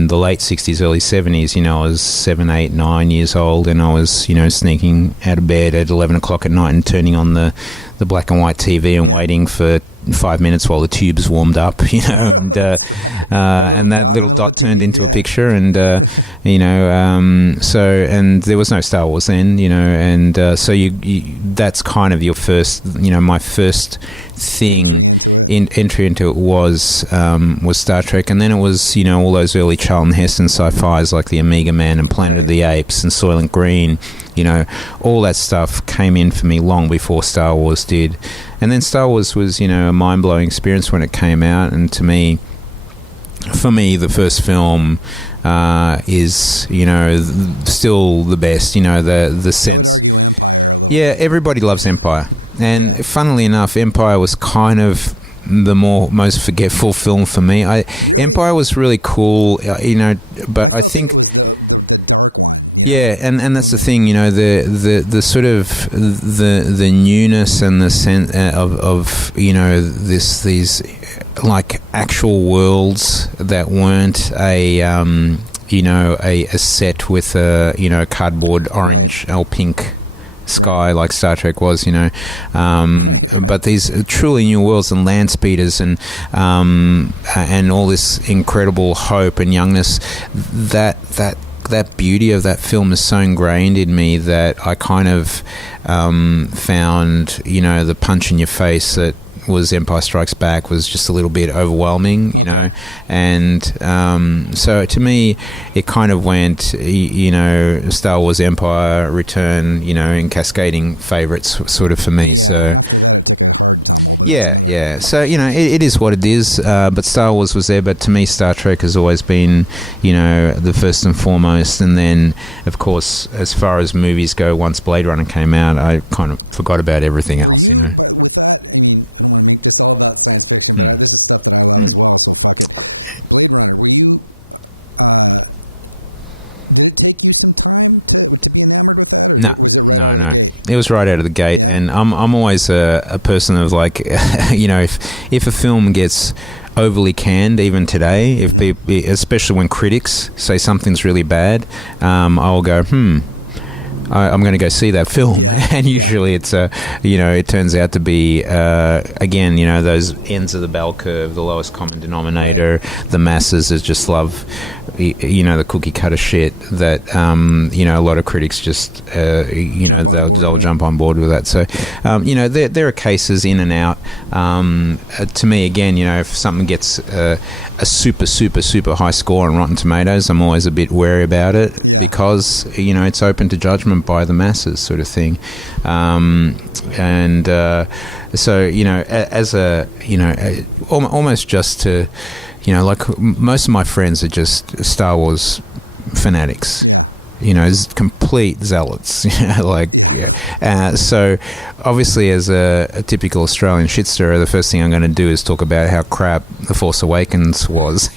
the late '60s, early '70s, I was 7, 8, 9 years old, and I was, sneaking out of bed at 11 o'clock at night and turning on the black and white TV and waiting for 5 minutes while the tubes warmed up, and that little dot turned into a picture, and and there was no Star Wars then, and so you that's kind of your first, my first thing. Entry into it was Star Trek, and then it was all those early Charlton Heston sci-fis like the Omega Man and Planet of the Apes and Soylent Green. All that stuff came in for me long before Star Wars did, and then Star Wars was a mind-blowing experience when it came out. And for me, the first film is still the best. The sense. Yeah, everybody loves Empire, and funnily enough, Empire was kind of the most forgetful film for me. Empire was really cool, but I think, and that's the thing, the sort of the newness and the sense of these like actual worlds that weren't a set with a cardboard orange or pink sky like Star Trek was, but these truly new worlds and land speeders and all this incredible hope and youngness, that beauty of that film is so ingrained in me that I kind of found the punch in your face that was Empire Strikes Back was just a little bit overwhelming, and so to me it kind of went, Star Wars, Empire, Return, in cascading favorites sort of for me. So so it is what it is, but Star Wars was there, but to me Star Trek has always been the first and foremost. And then of course, as far as movies go, once Blade Runner came out, I kind of forgot about everything else. No. It was right out of the gate, and I'm always a person of like, if a film gets overly canned, even today, if people, especially when critics say something's really bad, I'll go, I'm going to go see that film, and usually it's it turns out to be again, those ends of the bell curve, the lowest common denominator, the masses that just love the cookie cutter shit that a lot of critics just they'll jump on board with that. So there are cases in and out. To me, again, if something gets a super high score on Rotten Tomatoes, I'm always a bit wary about it, because it's open to judgment by the masses, sort of thing. So as a almost just to like most of my friends are just Star Wars fanatics, complete zealots, so obviously as a typical Australian shitster, the first thing I'm going to do is talk about how crap The Force Awakens was,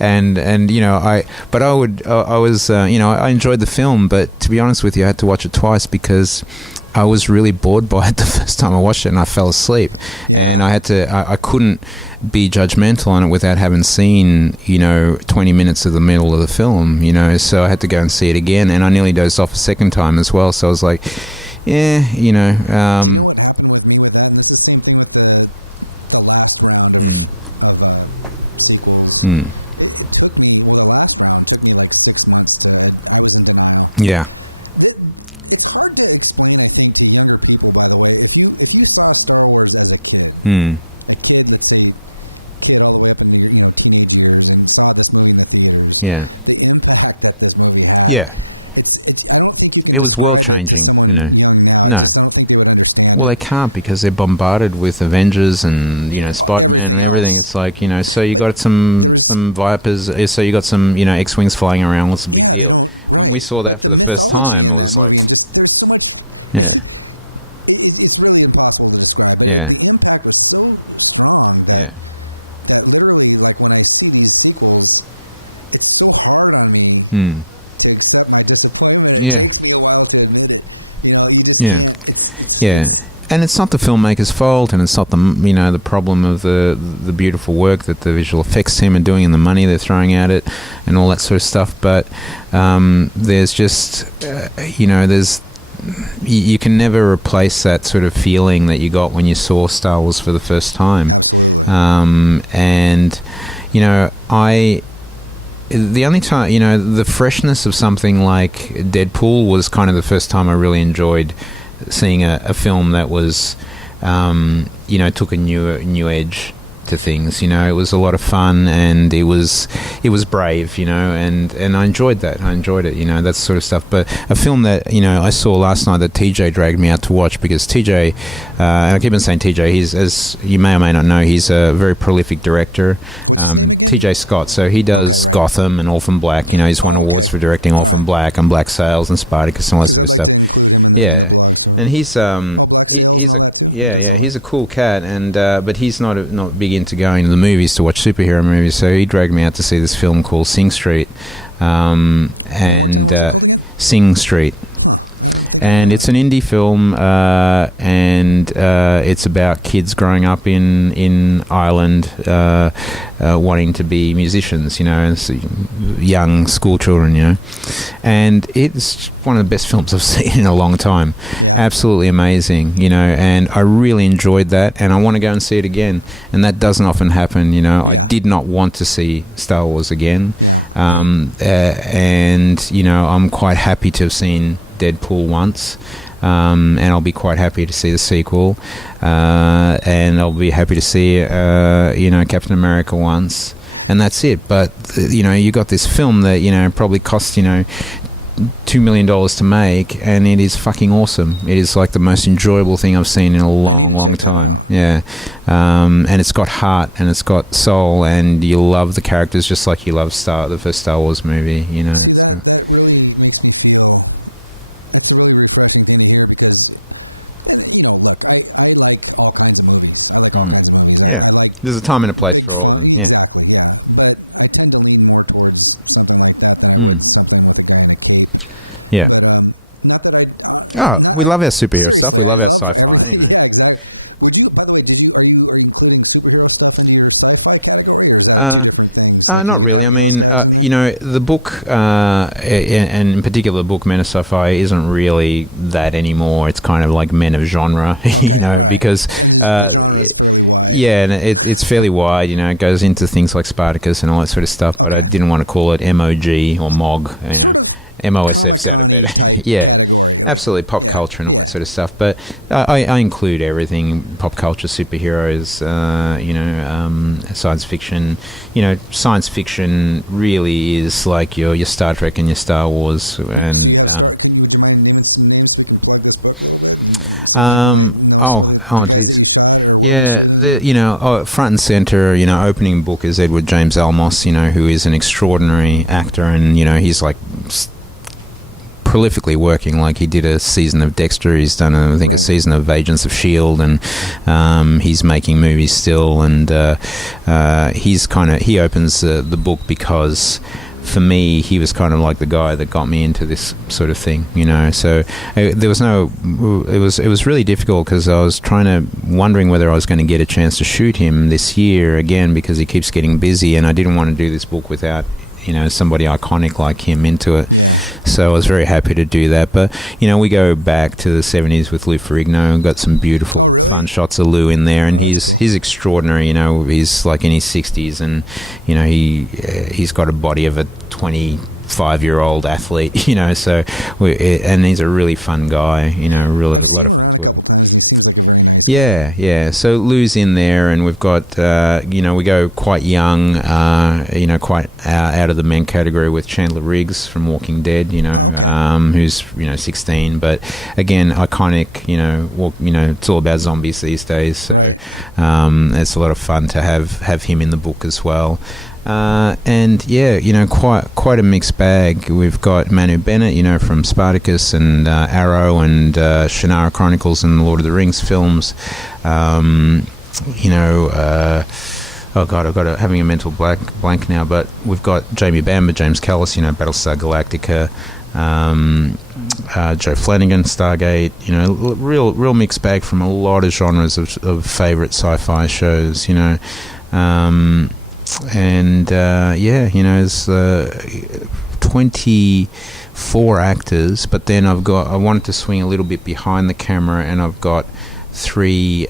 and I enjoyed the film, but to be honest with you, I had to watch it twice because I was really bored by it the first time I watched it, and I fell asleep, and I couldn't be judgmental on it without having seen 20 minutes of the middle of the film, so I had to go and see it again, and I nearly dozed off a second time as well. So I was like, yeah. Yeah. it was world changing. No. Well, they can't because they're bombarded with Avengers and Spider-Man and everything. It's like so you got some Vipers, so you got some X-wings flying around. What's the big deal? When we saw that for the first time, it was like, yeah. Yeah. And it's not the filmmaker's fault, and it's not the problem of the beautiful work that the visual effects team are doing and the money they're throwing at it and all that sort of stuff. But there's just you can never replace that sort of feeling that you got when you saw Star Wars for the first time. The only time, the freshness of something like Deadpool was kind of the first time I really enjoyed seeing a film that was, took a new edge to things. It was a lot of fun, and it was brave, and I enjoyed that. I enjoyed it, that sort of stuff. But a film that I saw last night that TJ dragged me out to watch, because TJ, and I keep on saying TJ, he's, as you may or may not know, he's a very prolific director. TJ Scott, so he does Gotham and Orphan Black. He's won awards for directing Orphan Black and Black Sails and Spartacus and all that sort of stuff. Yeah, and he's a cool cat, and but he's not big into going to the movies to watch superhero movies. So he dragged me out to see this film called Sing Street, Sing Street. And it's an indie film, and it's about kids growing up in Ireland, wanting to be musicians, young school children, And it's one of the best films I've seen in a long time. Absolutely amazing, and I really enjoyed that, and I want to go and see it again. And that doesn't often happen, I did not want to see Star Wars again, and I'm quite happy to have seen Deadpool once, and I'll be quite happy to see the sequel, and I'll be happy to see Captain America once, and that's it. But you got this film that probably cost $2 million to make, and it is fucking awesome. It is like the most enjoyable thing I've seen in a long time. And it's got heart, and it's got soul, and you love the characters just like you love the first Star Wars movie. So. Yeah, there's a time and a place for all of them. Yeah. Yeah. Oh, we love our superhero stuff. We love our sci-fi. Not really. I mean, the book, and in particular, the book Men of Sci-Fi isn't really that anymore. It's kind of like Men of Genre, because, and it's fairly wide. It goes into things like Spartacus and all that sort of stuff. But I didn't want to call it MOG or MOG. MOSF sounded better. Yeah, absolutely, pop culture and all that sort of stuff. But I include everything: pop culture, superheroes, science fiction. Science fiction really is like your Star Trek and your Star Wars. And geez. Yeah, front and center, opening book is Edward James Olmos, who is an extraordinary actor, and he's like prolifically working. Like, he did a season of Dexter, he's done I think a season of Agents of S.H.I.E.L.D., and he's making movies still, and he opens the book because, for me, he was kind of like the guy that got me into this sort of thing, so there was it was really difficult, because I was wondering whether I was going to get a chance to shoot him this year again, because he keeps getting busy, and I didn't want to do this book without somebody iconic like him into it. So I was very happy to do that. But, we go back to the 70s with Lou Ferrigno, and got some beautiful, fun shots of Lou in there, and he's extraordinary. He's like in his 60s, and, he's got a body of a 25-year-old athlete, so and he's a really fun guy, really a lot of fun to work with. Yeah. So Lou's in there, and we've got, we go quite young, quite out of the men category with Chandler Riggs from Walking Dead, who's 16, but again, iconic. It's all about zombies these days, so it's a lot of fun to have him in the book as well. Quite a mixed bag. We've got Manu Bennett, from Spartacus and Arrow and Shannara Chronicles and the Lord of the Rings films. Oh God, having a mental blank now. But we've got Jamie Bamber, James Callis, Battlestar Galactica, Joe Flanagan, Stargate. Real mixed bag from a lot of genres of favourite sci-fi shows. There's 24 actors, but then I wanted to swing a little bit behind the camera, and I've got 3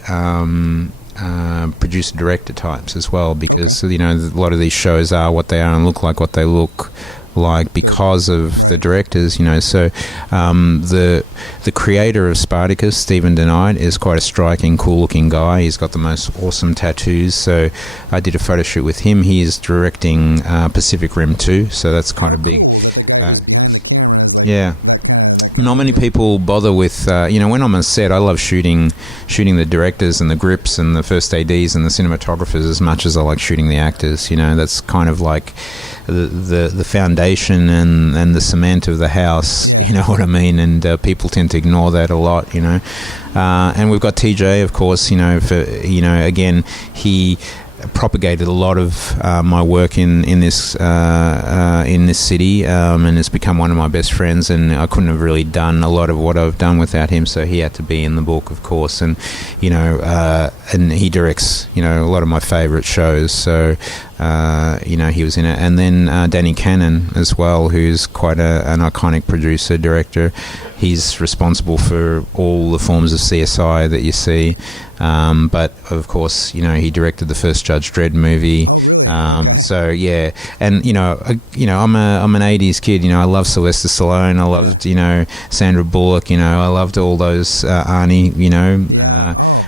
producer director types as well, because a lot of these shows are what they are and look like what they look like because of the directors. So the creator of Spartacus, Stephen Dennys, is quite a striking, cool looking guy. He's got the most awesome tattoos, so I did a photo shoot with him. He is directing Pacific Rim 2, so that's quite a big not many people bother with, when I'm on set, I love shooting the directors and the grips and the first ADs and the cinematographers as much as I like shooting the actors. That's kind of like the foundation and the cement of the house, you know what I mean? And people tend to ignore that a lot, and we've got TJ, of course, again, he propagated a lot of my work in this city, and has become one of my best friends, and I couldn't have really done a lot of what I've done without him, so he had to be in the book, of course. And and he directs a lot of my favorite shows, so he was in it. And then Danny Cannon as well, who's quite an iconic producer director. He's responsible for all the forms of CSI that you see, but of course, he directed the first Judge Dredd movie. And I'm an '80s kid. I love Sylvester Stallone. I loved Sandra Bullock. I loved all those Arnie.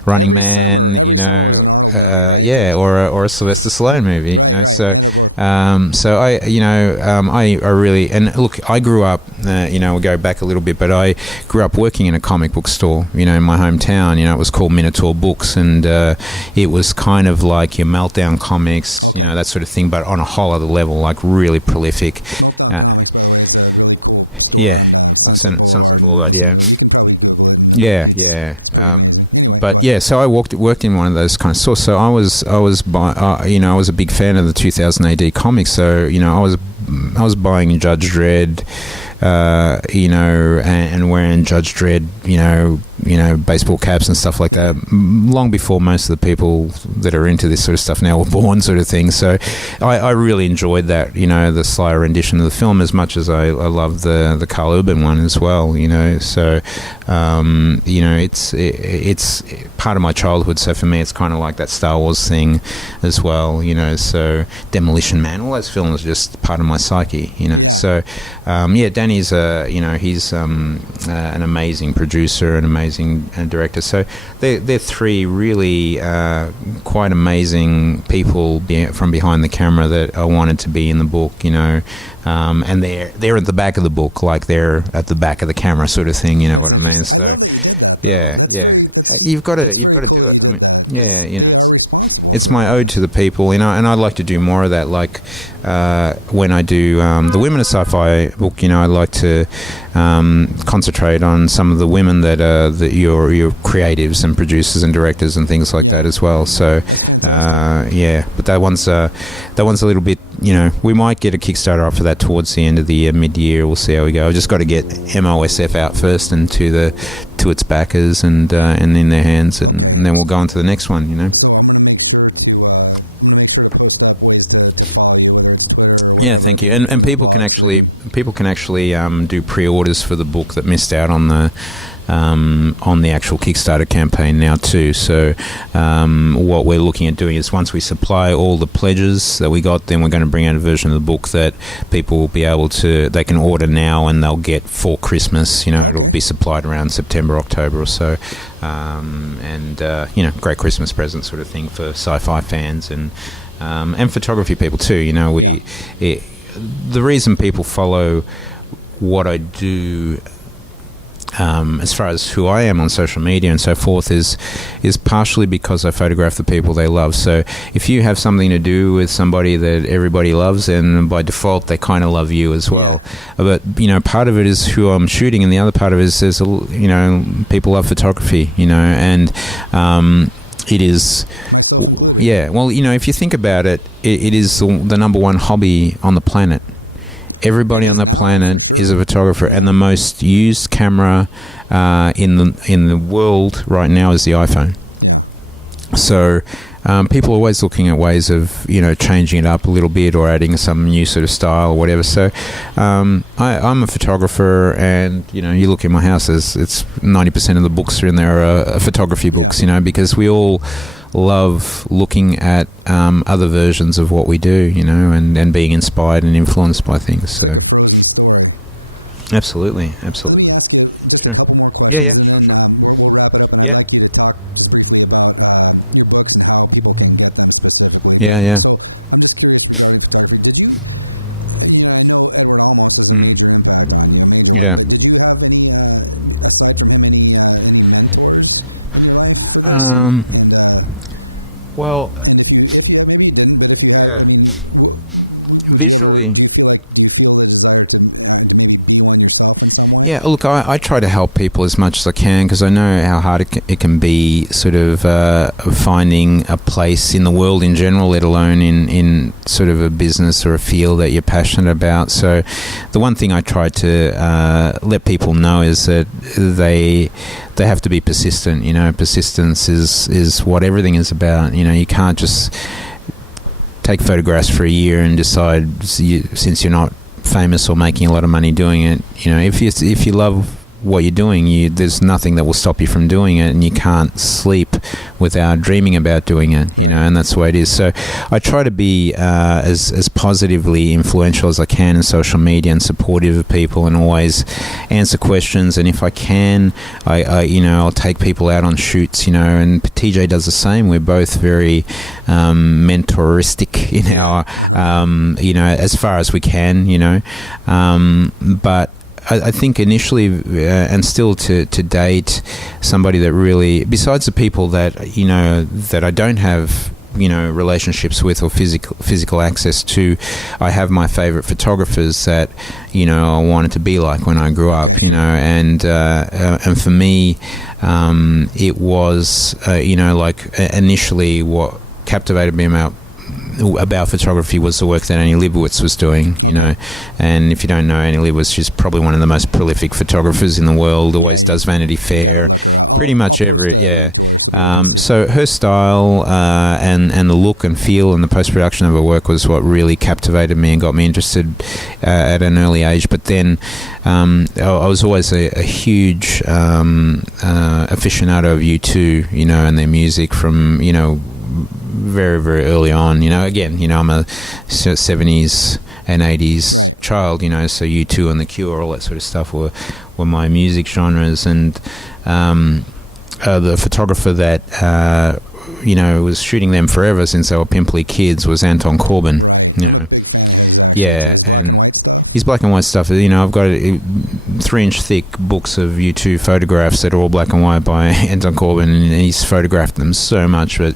Running Man. Or a Sylvester Stallone movie. I really, and look, I grew up. We'll go back a little bit, but I grew up working in a comic book store, in my hometown. It was called Minotaur Books, and it was kind of like your Meltdown comics, that sort of thing, but on a whole other level, like really prolific. Sons of Boulevard, so I worked in one of those kind of stores. So I was a big fan of the 2000 AD comics. So I was buying Judge Dredd, and wearing Judge Dredd, baseball caps and stuff like that, long before most of the people that are into this sort of stuff now were born, sort of thing. So I really enjoyed that, the Sly rendition of the film as much as I loved the Carl Urban one as well, So, it's part of my childhood. So for me, it's kind of like that Star Wars thing as well, So Demolition Man, all those films are just part of my psyche, So, Danny's, he's an amazing producer, an amazing director. So they're 3 really quite amazing people from behind the camera that I wanted to be in the book, and they're at the back of the book, like they're at the back of the camera, sort of thing. You know what I mean? So. Yeah. You've got to do it. I mean, it's my ode to the people, and I'd like to do more of that. Like when I do the Women of Sci-Fi book, I'd like to concentrate on some of the women that your creatives and producers and directors and things like that as well. So but that one's a little bit. We might get a Kickstarter up for that towards the end of the year, mid-year. We'll see how we go. I've just got to get MOSF out first and to its backers and in their hands, and then we'll go on to the next one. Yeah, thank you. And people can actually do pre-orders for the book that missed out on the on the actual Kickstarter campaign now too. So what we're looking at doing is once we supply all the pledges that we got, then we're going to bring out a version of the book that people will be able to, they can order now and they'll get for Christmas. It'll be supplied around September, October or so. Great Christmas present sort of thing for sci-fi fans and photography people too. The reason people follow what I do as far as who I am on social media and so forth is partially because I photograph the people they love. So if you have something to do with somebody that everybody loves, and by default they kind of love you as well. But part of it is who I'm shooting, and the other part of it is people love photography, and it is. Yeah, well, if you think about it, it is the number one hobby on the planet. Everybody on the planet is a photographer, and the most used camera in the world right now is the iPhone. So people are always looking at ways of changing it up a little bit or adding some new sort of style or whatever. So I'm a photographer, and you look in my house, it's 90% of the books are in there are photography books. Because we all love looking at other versions of what we do, and being inspired and influenced by things. So absolutely sure. Yeah sure yeah yeah well, yeah, visually. Yeah, look, I try to help people as much as I can, because I know how hard it can be sort of finding a place in the world in general, let alone in sort of a business or a field that you're passionate about. So the one thing I try to let people know is that they have to be persistent. Persistence is what everything is about. You can't just take photographs for a year and decide, since you're not famous or making a lot of money doing it, if you love what you're doing, there's nothing that will stop you from doing it, and you can't sleep without dreaming about doing it, and that's the way it is. So I try to be as positively influential as I can in social media and supportive of people, and always answer questions. And if I can, I'll take people out on shoots, and TJ does the same. We're both very mentoristic in our as far as we can, but I think initially, and still to date, somebody that really, besides the people that that I don't have relationships with or physical access to, I have my favorite photographers that I wanted to be like when I grew up, and for me, it was initially what captivated me about photography was the work that Annie Leibovitz was doing, and if you don't know Annie Leibovitz, she's probably one of the most prolific photographers in the world, always does Vanity Fair, pretty much so her style and the look and feel and the post-production of her work was what really captivated me and got me interested at an early age. But then I was always a huge aficionado of U2, and their music from, very, very early on. Again, I'm a 70s and 80s child, so U2 and The Cure, all that sort of stuff were my music genres. And the photographer that was shooting them forever since they were pimply kids was Anton Corbijn. And his black and white stuff, I've got 3-inch thick books of U2 photographs that are all black and white by Anton Corbijn, and he's photographed them so much. But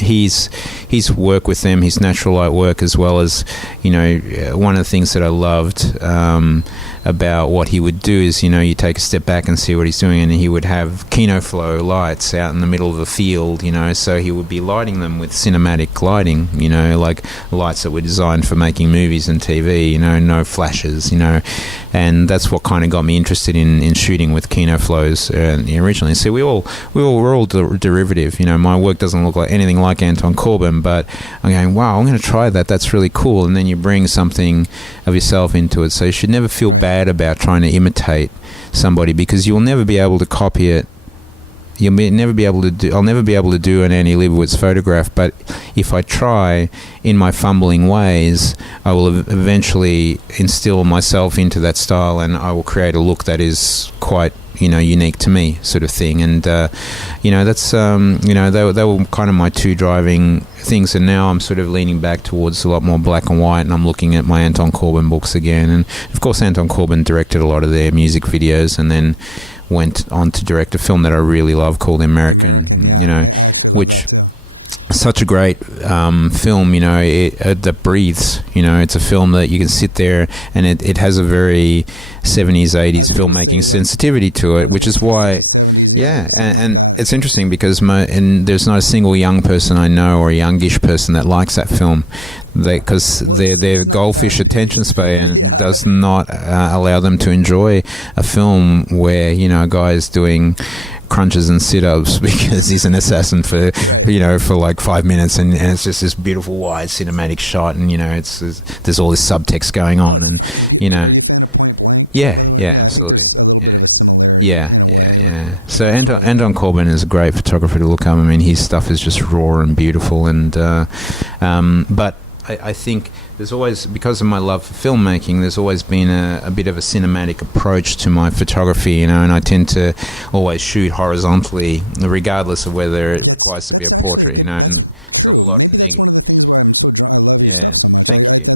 his work with them, his natural light work, as well as, one of the things that I loved about what he would do is, you take a step back and see what he's doing, and he would have Kinoflow lights out in the middle of a field, so he would be lighting them with cinematic lighting, like lights that were designed for making movies and TV, no flashes, and that's what kind of got me interested in shooting with Kinoflows originally. So we're all derivative, my work doesn't look like anything like Anton Corbijn, but I'm going, wow, I'm going to try that. That's really cool. And then you bring something of yourself into it. So you should never feel bad about trying to imitate somebody, because you'll never be able to copy it. Never be able to do. I'll never be able to do an Annie Leibovitz photograph, but if I try in my fumbling ways, I will eventually instill myself into that style, and I will create a look that is quite, unique to me, sort of thing. And that's they were kind of my two driving things. And now I'm sort of leaning back towards a lot more black and white, and I'm looking at my Anton Corbijn books again. And of course, Anton Corbijn directed a lot of their music videos, and then went on to direct a film that I really love called The American, which such a great film, that breathes. It's a film that you can sit there, and it has a very 70s, 80s filmmaking sensitivity to it, which is why, and it's interesting because there's not a single young person I know, or a youngish person, that likes that film, because their goldfish attention span does not allow them to enjoy a film where a guy is doing crunches and sit-ups because he's an assassin for like 5 minutes, and it's just this beautiful wide cinematic shot, and there's all this subtext going on, and absolutely, yeah. So Anton Corbijn is a great photographer to look up. I mean, his stuff is just raw and beautiful, and but I think there's always, because of my love for filmmaking, there's always been a bit of a cinematic approach to my photography, and I tend to always shoot horizontally, regardless of whether it requires to be a portrait, and it's a lot of negative. Yeah, thank you.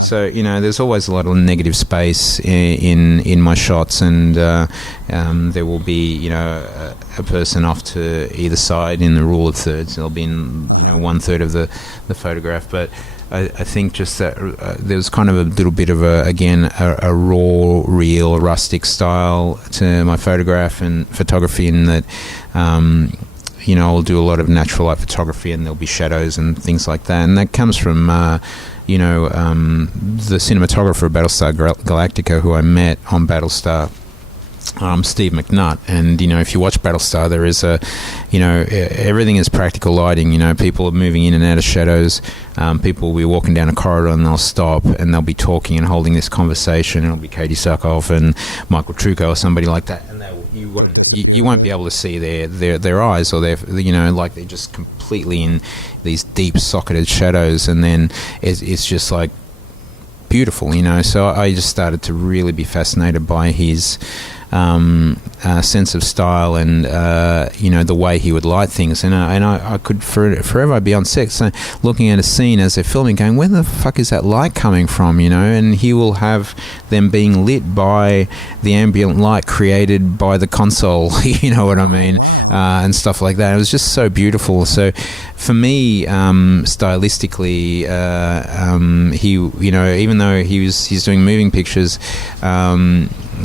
So there's always a lot of negative space in my shots, and there will be a person off to either side in the rule of thirds. There'll be in 1/3 of the photograph, but I think just that there's kind of a little bit of a raw, real, rustic style to my photography, in that I'll do a lot of natural light photography, and there'll be shadows and things like that, and that comes from the cinematographer of Battlestar Galactica, who I met on Battlestar, Steve McNutt. And if you watch Battlestar, there is everything is practical lighting. People are moving in and out of shadows. People will be walking down a corridor, and they'll stop, and they'll be talking and holding this conversation. It'll be Katie Sackhoff and Michael Trucco or somebody like that, and you won't be able to see their eyes, or like they're just completely in these deep socketed shadows, and then it's just like beautiful, So I just started to really be fascinated by his sense of style, and the way he would light things, and I could forever be on set, so looking at a scene as they're filming, going, where the fuck is that light coming from, and he will have them being lit by the ambient light created by the console, you know what I mean, and stuff like that. It was just so beautiful. So for me, stylistically, he, even though he's doing moving pictures,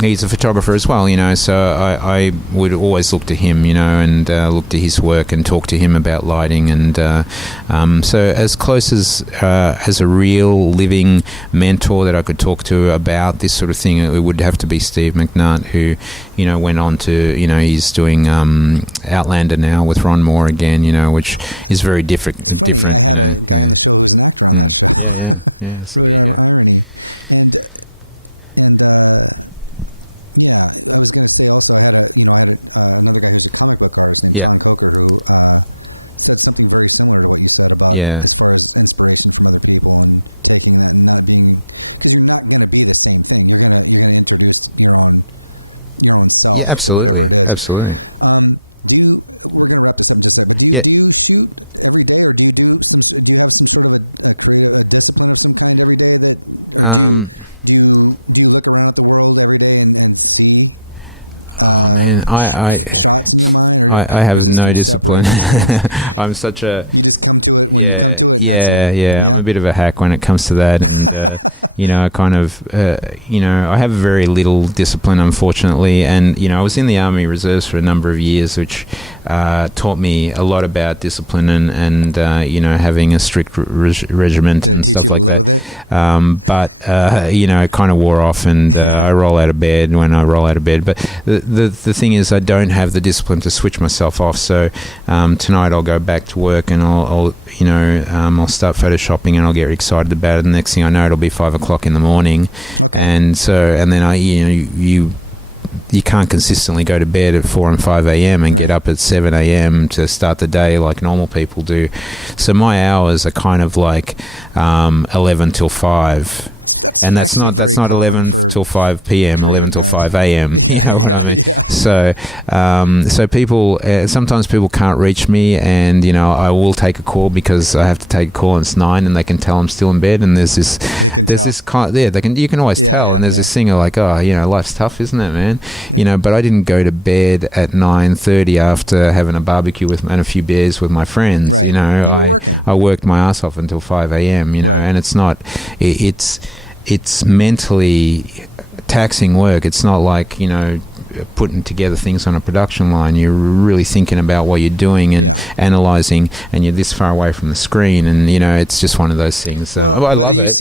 he's a photographer as well, so I would always look to him, and look to his work and talk to him about lighting, and so as close as a real living mentor that I could talk to about this sort of thing, it would have to be Steve McNutt, who went on to, he's doing Outlander now with Ron Moore again, which is very different, yeah. So there you go. Yeah. Yeah. Yeah, absolutely. Yeah. Oh man, I have no discipline. I'm such a yeah. Yeah. I'm a bit of a hack when it comes to that, and I kind of, I have very little discipline, unfortunately, and I was in the Army Reserves for a number of years, which taught me a lot about discipline and having a strict regiment and stuff like that. But it kind of wore off, and I roll out of bed when I roll out of bed. But the thing is, I don't have the discipline to switch myself off. So tonight I'll go back to work, and I'll start photoshopping, and I'll get excited about it. The next thing I know, it'll be 5 o'clock in the morning, and then you can't consistently go to bed at 4 and 5 a.m. and get up at 7 a.m. to start the day like normal people do. So my hours are kind of like 11 till 5. And that's not 11 till 5 p.m., 11 till 5 a.m. You know what I mean? So people, sometimes people can't reach me, and I will take a call because I have to take a call and it's 9, and they can tell I'm still in bed. And there's this kind, you can always tell. And there's this thing of like, life's tough, isn't it, man? But I didn't go to bed at 9:30 after having a barbecue and a few beers with my friends. I worked my ass off until 5 a.m. And it's mentally taxing work. It's not like, putting together things on a production line. You're really thinking about what you're doing and analysing, and you're this far away from the screen, and, it's just one of those things. I love it.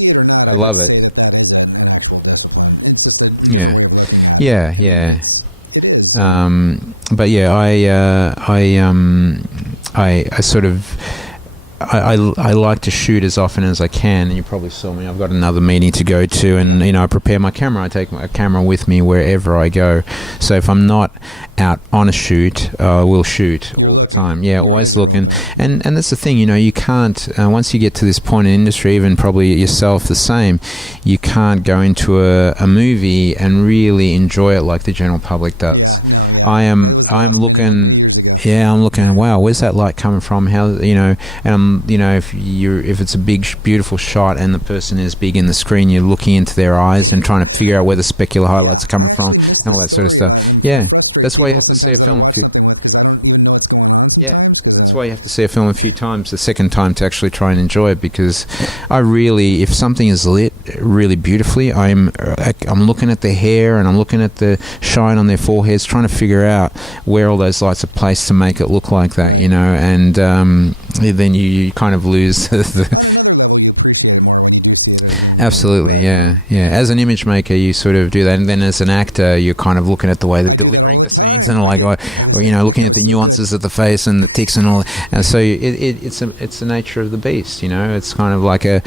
Yeah. But yeah, I sort of... I like to shoot as often as I can, and you probably saw me. I've got another meeting to go to, and I prepare my camera. I take my camera with me wherever I go. So if I'm not out on a shoot, we'll shoot all the time. Yeah, always looking. And that's the thing, you can't, once you get to this point in industry, even probably yourself the same, you can't go into a movie and really enjoy it like the general public does. I'm looking... Yeah, I'm looking. Wow, where's that light coming from? How and if it's a big, beautiful shot and the person is big in the screen, you're looking into their eyes and trying to figure out where the specular highlights are coming from and all that sort of stuff. Yeah, that's why you have to see a film a few. Yeah, that's why you have to see a film a few times, the second time, to actually try and enjoy it, because if something is lit really beautifully, I'm looking at the hair and I'm looking at the shine on their foreheads, trying to figure out where all those lights are placed to make it look like that, and then you kind of lose the... Absolutely, yeah. As an image maker, you sort of do that, and then as an actor, you're kind of looking at the way they're delivering the scenes, and looking at the nuances of the face and the tics and all. And so it's the nature of the beast, It's kind of like a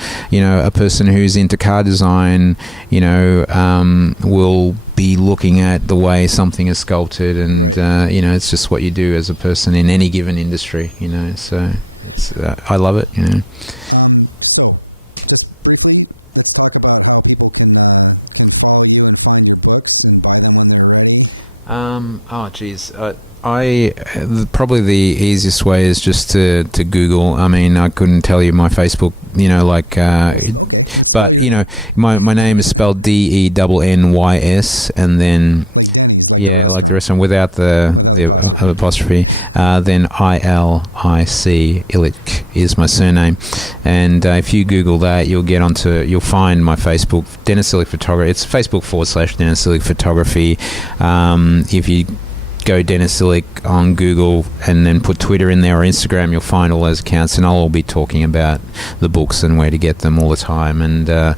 person who's into car design, will be looking at the way something is sculpted, and it's just what you do as a person in any given industry, So I love it, Probably the easiest way is just to Google. I mean, I couldn't tell you my Facebook, but my name is spelled Dennys, and then like the rest of them without the apostrophe. Then Ilic is my surname, and if you Google that, you'll find my Facebook, Dennys Ilic Photography. It's Facebook.com/Dennys Ilic Photography. If you go Dennys Ilic on Google and then put Twitter in there or Instagram, you'll find all those accounts, and I'll be talking about the books and where to get them all the time. And I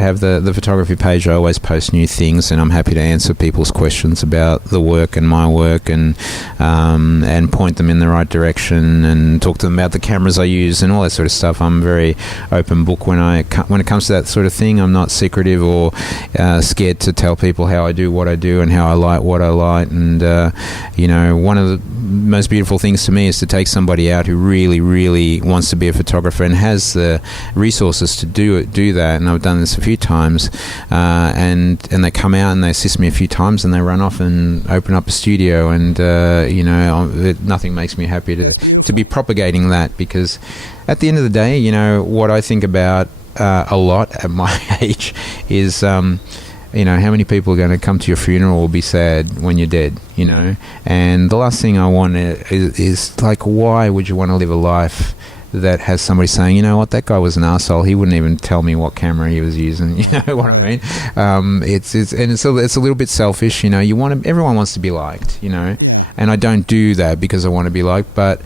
have the photography page. I always post new things, and I'm happy to answer people's questions about the work and my work, and point them in the right direction, and talk to them about the cameras I use and all that sort of stuff. I'm a very open book when it comes to that sort of thing. I'm not secretive or scared to tell people how I do what I do and how I like what I like. And one of the most beautiful things to me is to take somebody out who really, really wants to be a photographer and has the resources to do that. And I've done this a few times, and they come out and they assist me a few times, and they run off and open up a studio. And nothing makes me happy to be propagating that, because at the end of the day, what I think about a lot at my age is how many people are going to come to your funeral or be sad when you're dead, and the last thing I want is like, why would you want to live a life that has somebody saying, you know what, that guy was an arsehole. He wouldn't even tell me what camera he was using. You know what I mean? It's a little bit selfish. You know, everyone wants to be liked. You know, and I don't do that because I want to be liked, but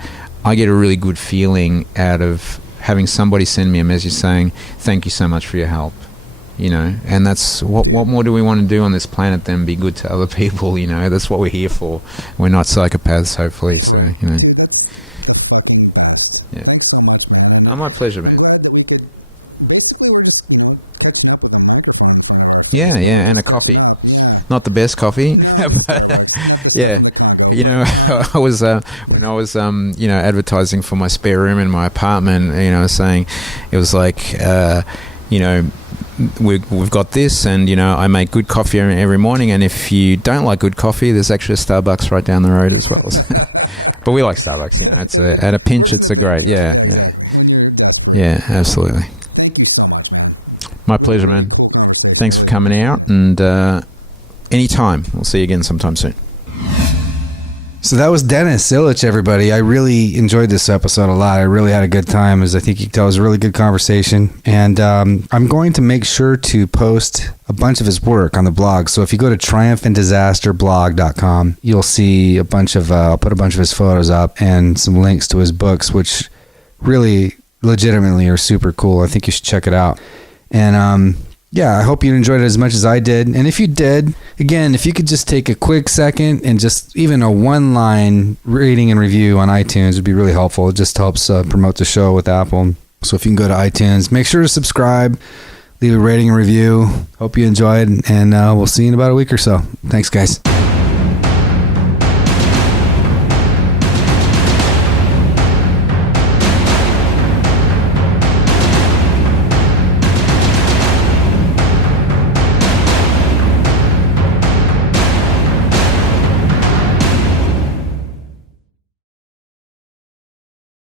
I get a really good feeling out of having somebody send me a message saying, "Thank you so much for your help." You know, and that's what more do we want to do on this planet than be good to other people? You know, that's what we're here for. We're not psychopaths, hopefully. So, you know. Yeah. Oh, my pleasure, man. Yeah, and a coffee. Not the best coffee, but yeah. You know, I was when I was you know, advertising for my spare room in my apartment. You know, saying it was like you know, we've got this, and you know, I make good coffee every morning. And if you don't like good coffee, there's actually a Starbucks right down the road as well. But we like Starbucks. You know, it's at a pinch, it's a great. Yeah, absolutely. My pleasure, man. Thanks for coming out, and anytime. We'll see you again sometime soon. So that was Dennys Ilic, everybody. I really enjoyed this episode a lot. I really had a good time, as I think you can tell. It was a really good conversation. And I'm going to make sure to post a bunch of his work on the blog. So if you go to triumphanddisasterblog.com, you'll see I'll put a bunch of his photos up and some links to his books, which really legitimately are super cool. I think you should check it out. And yeah, I hope you enjoyed it as much as I did. And if you did, again, if you could just take a quick second and just even a one-line rating and review on iTunes would be really helpful. It just helps promote the show with Apple. So if you can go to iTunes, make sure to subscribe, leave a rating and review. Hope you enjoyed, and we'll see you in about a week or so. Thanks, guys.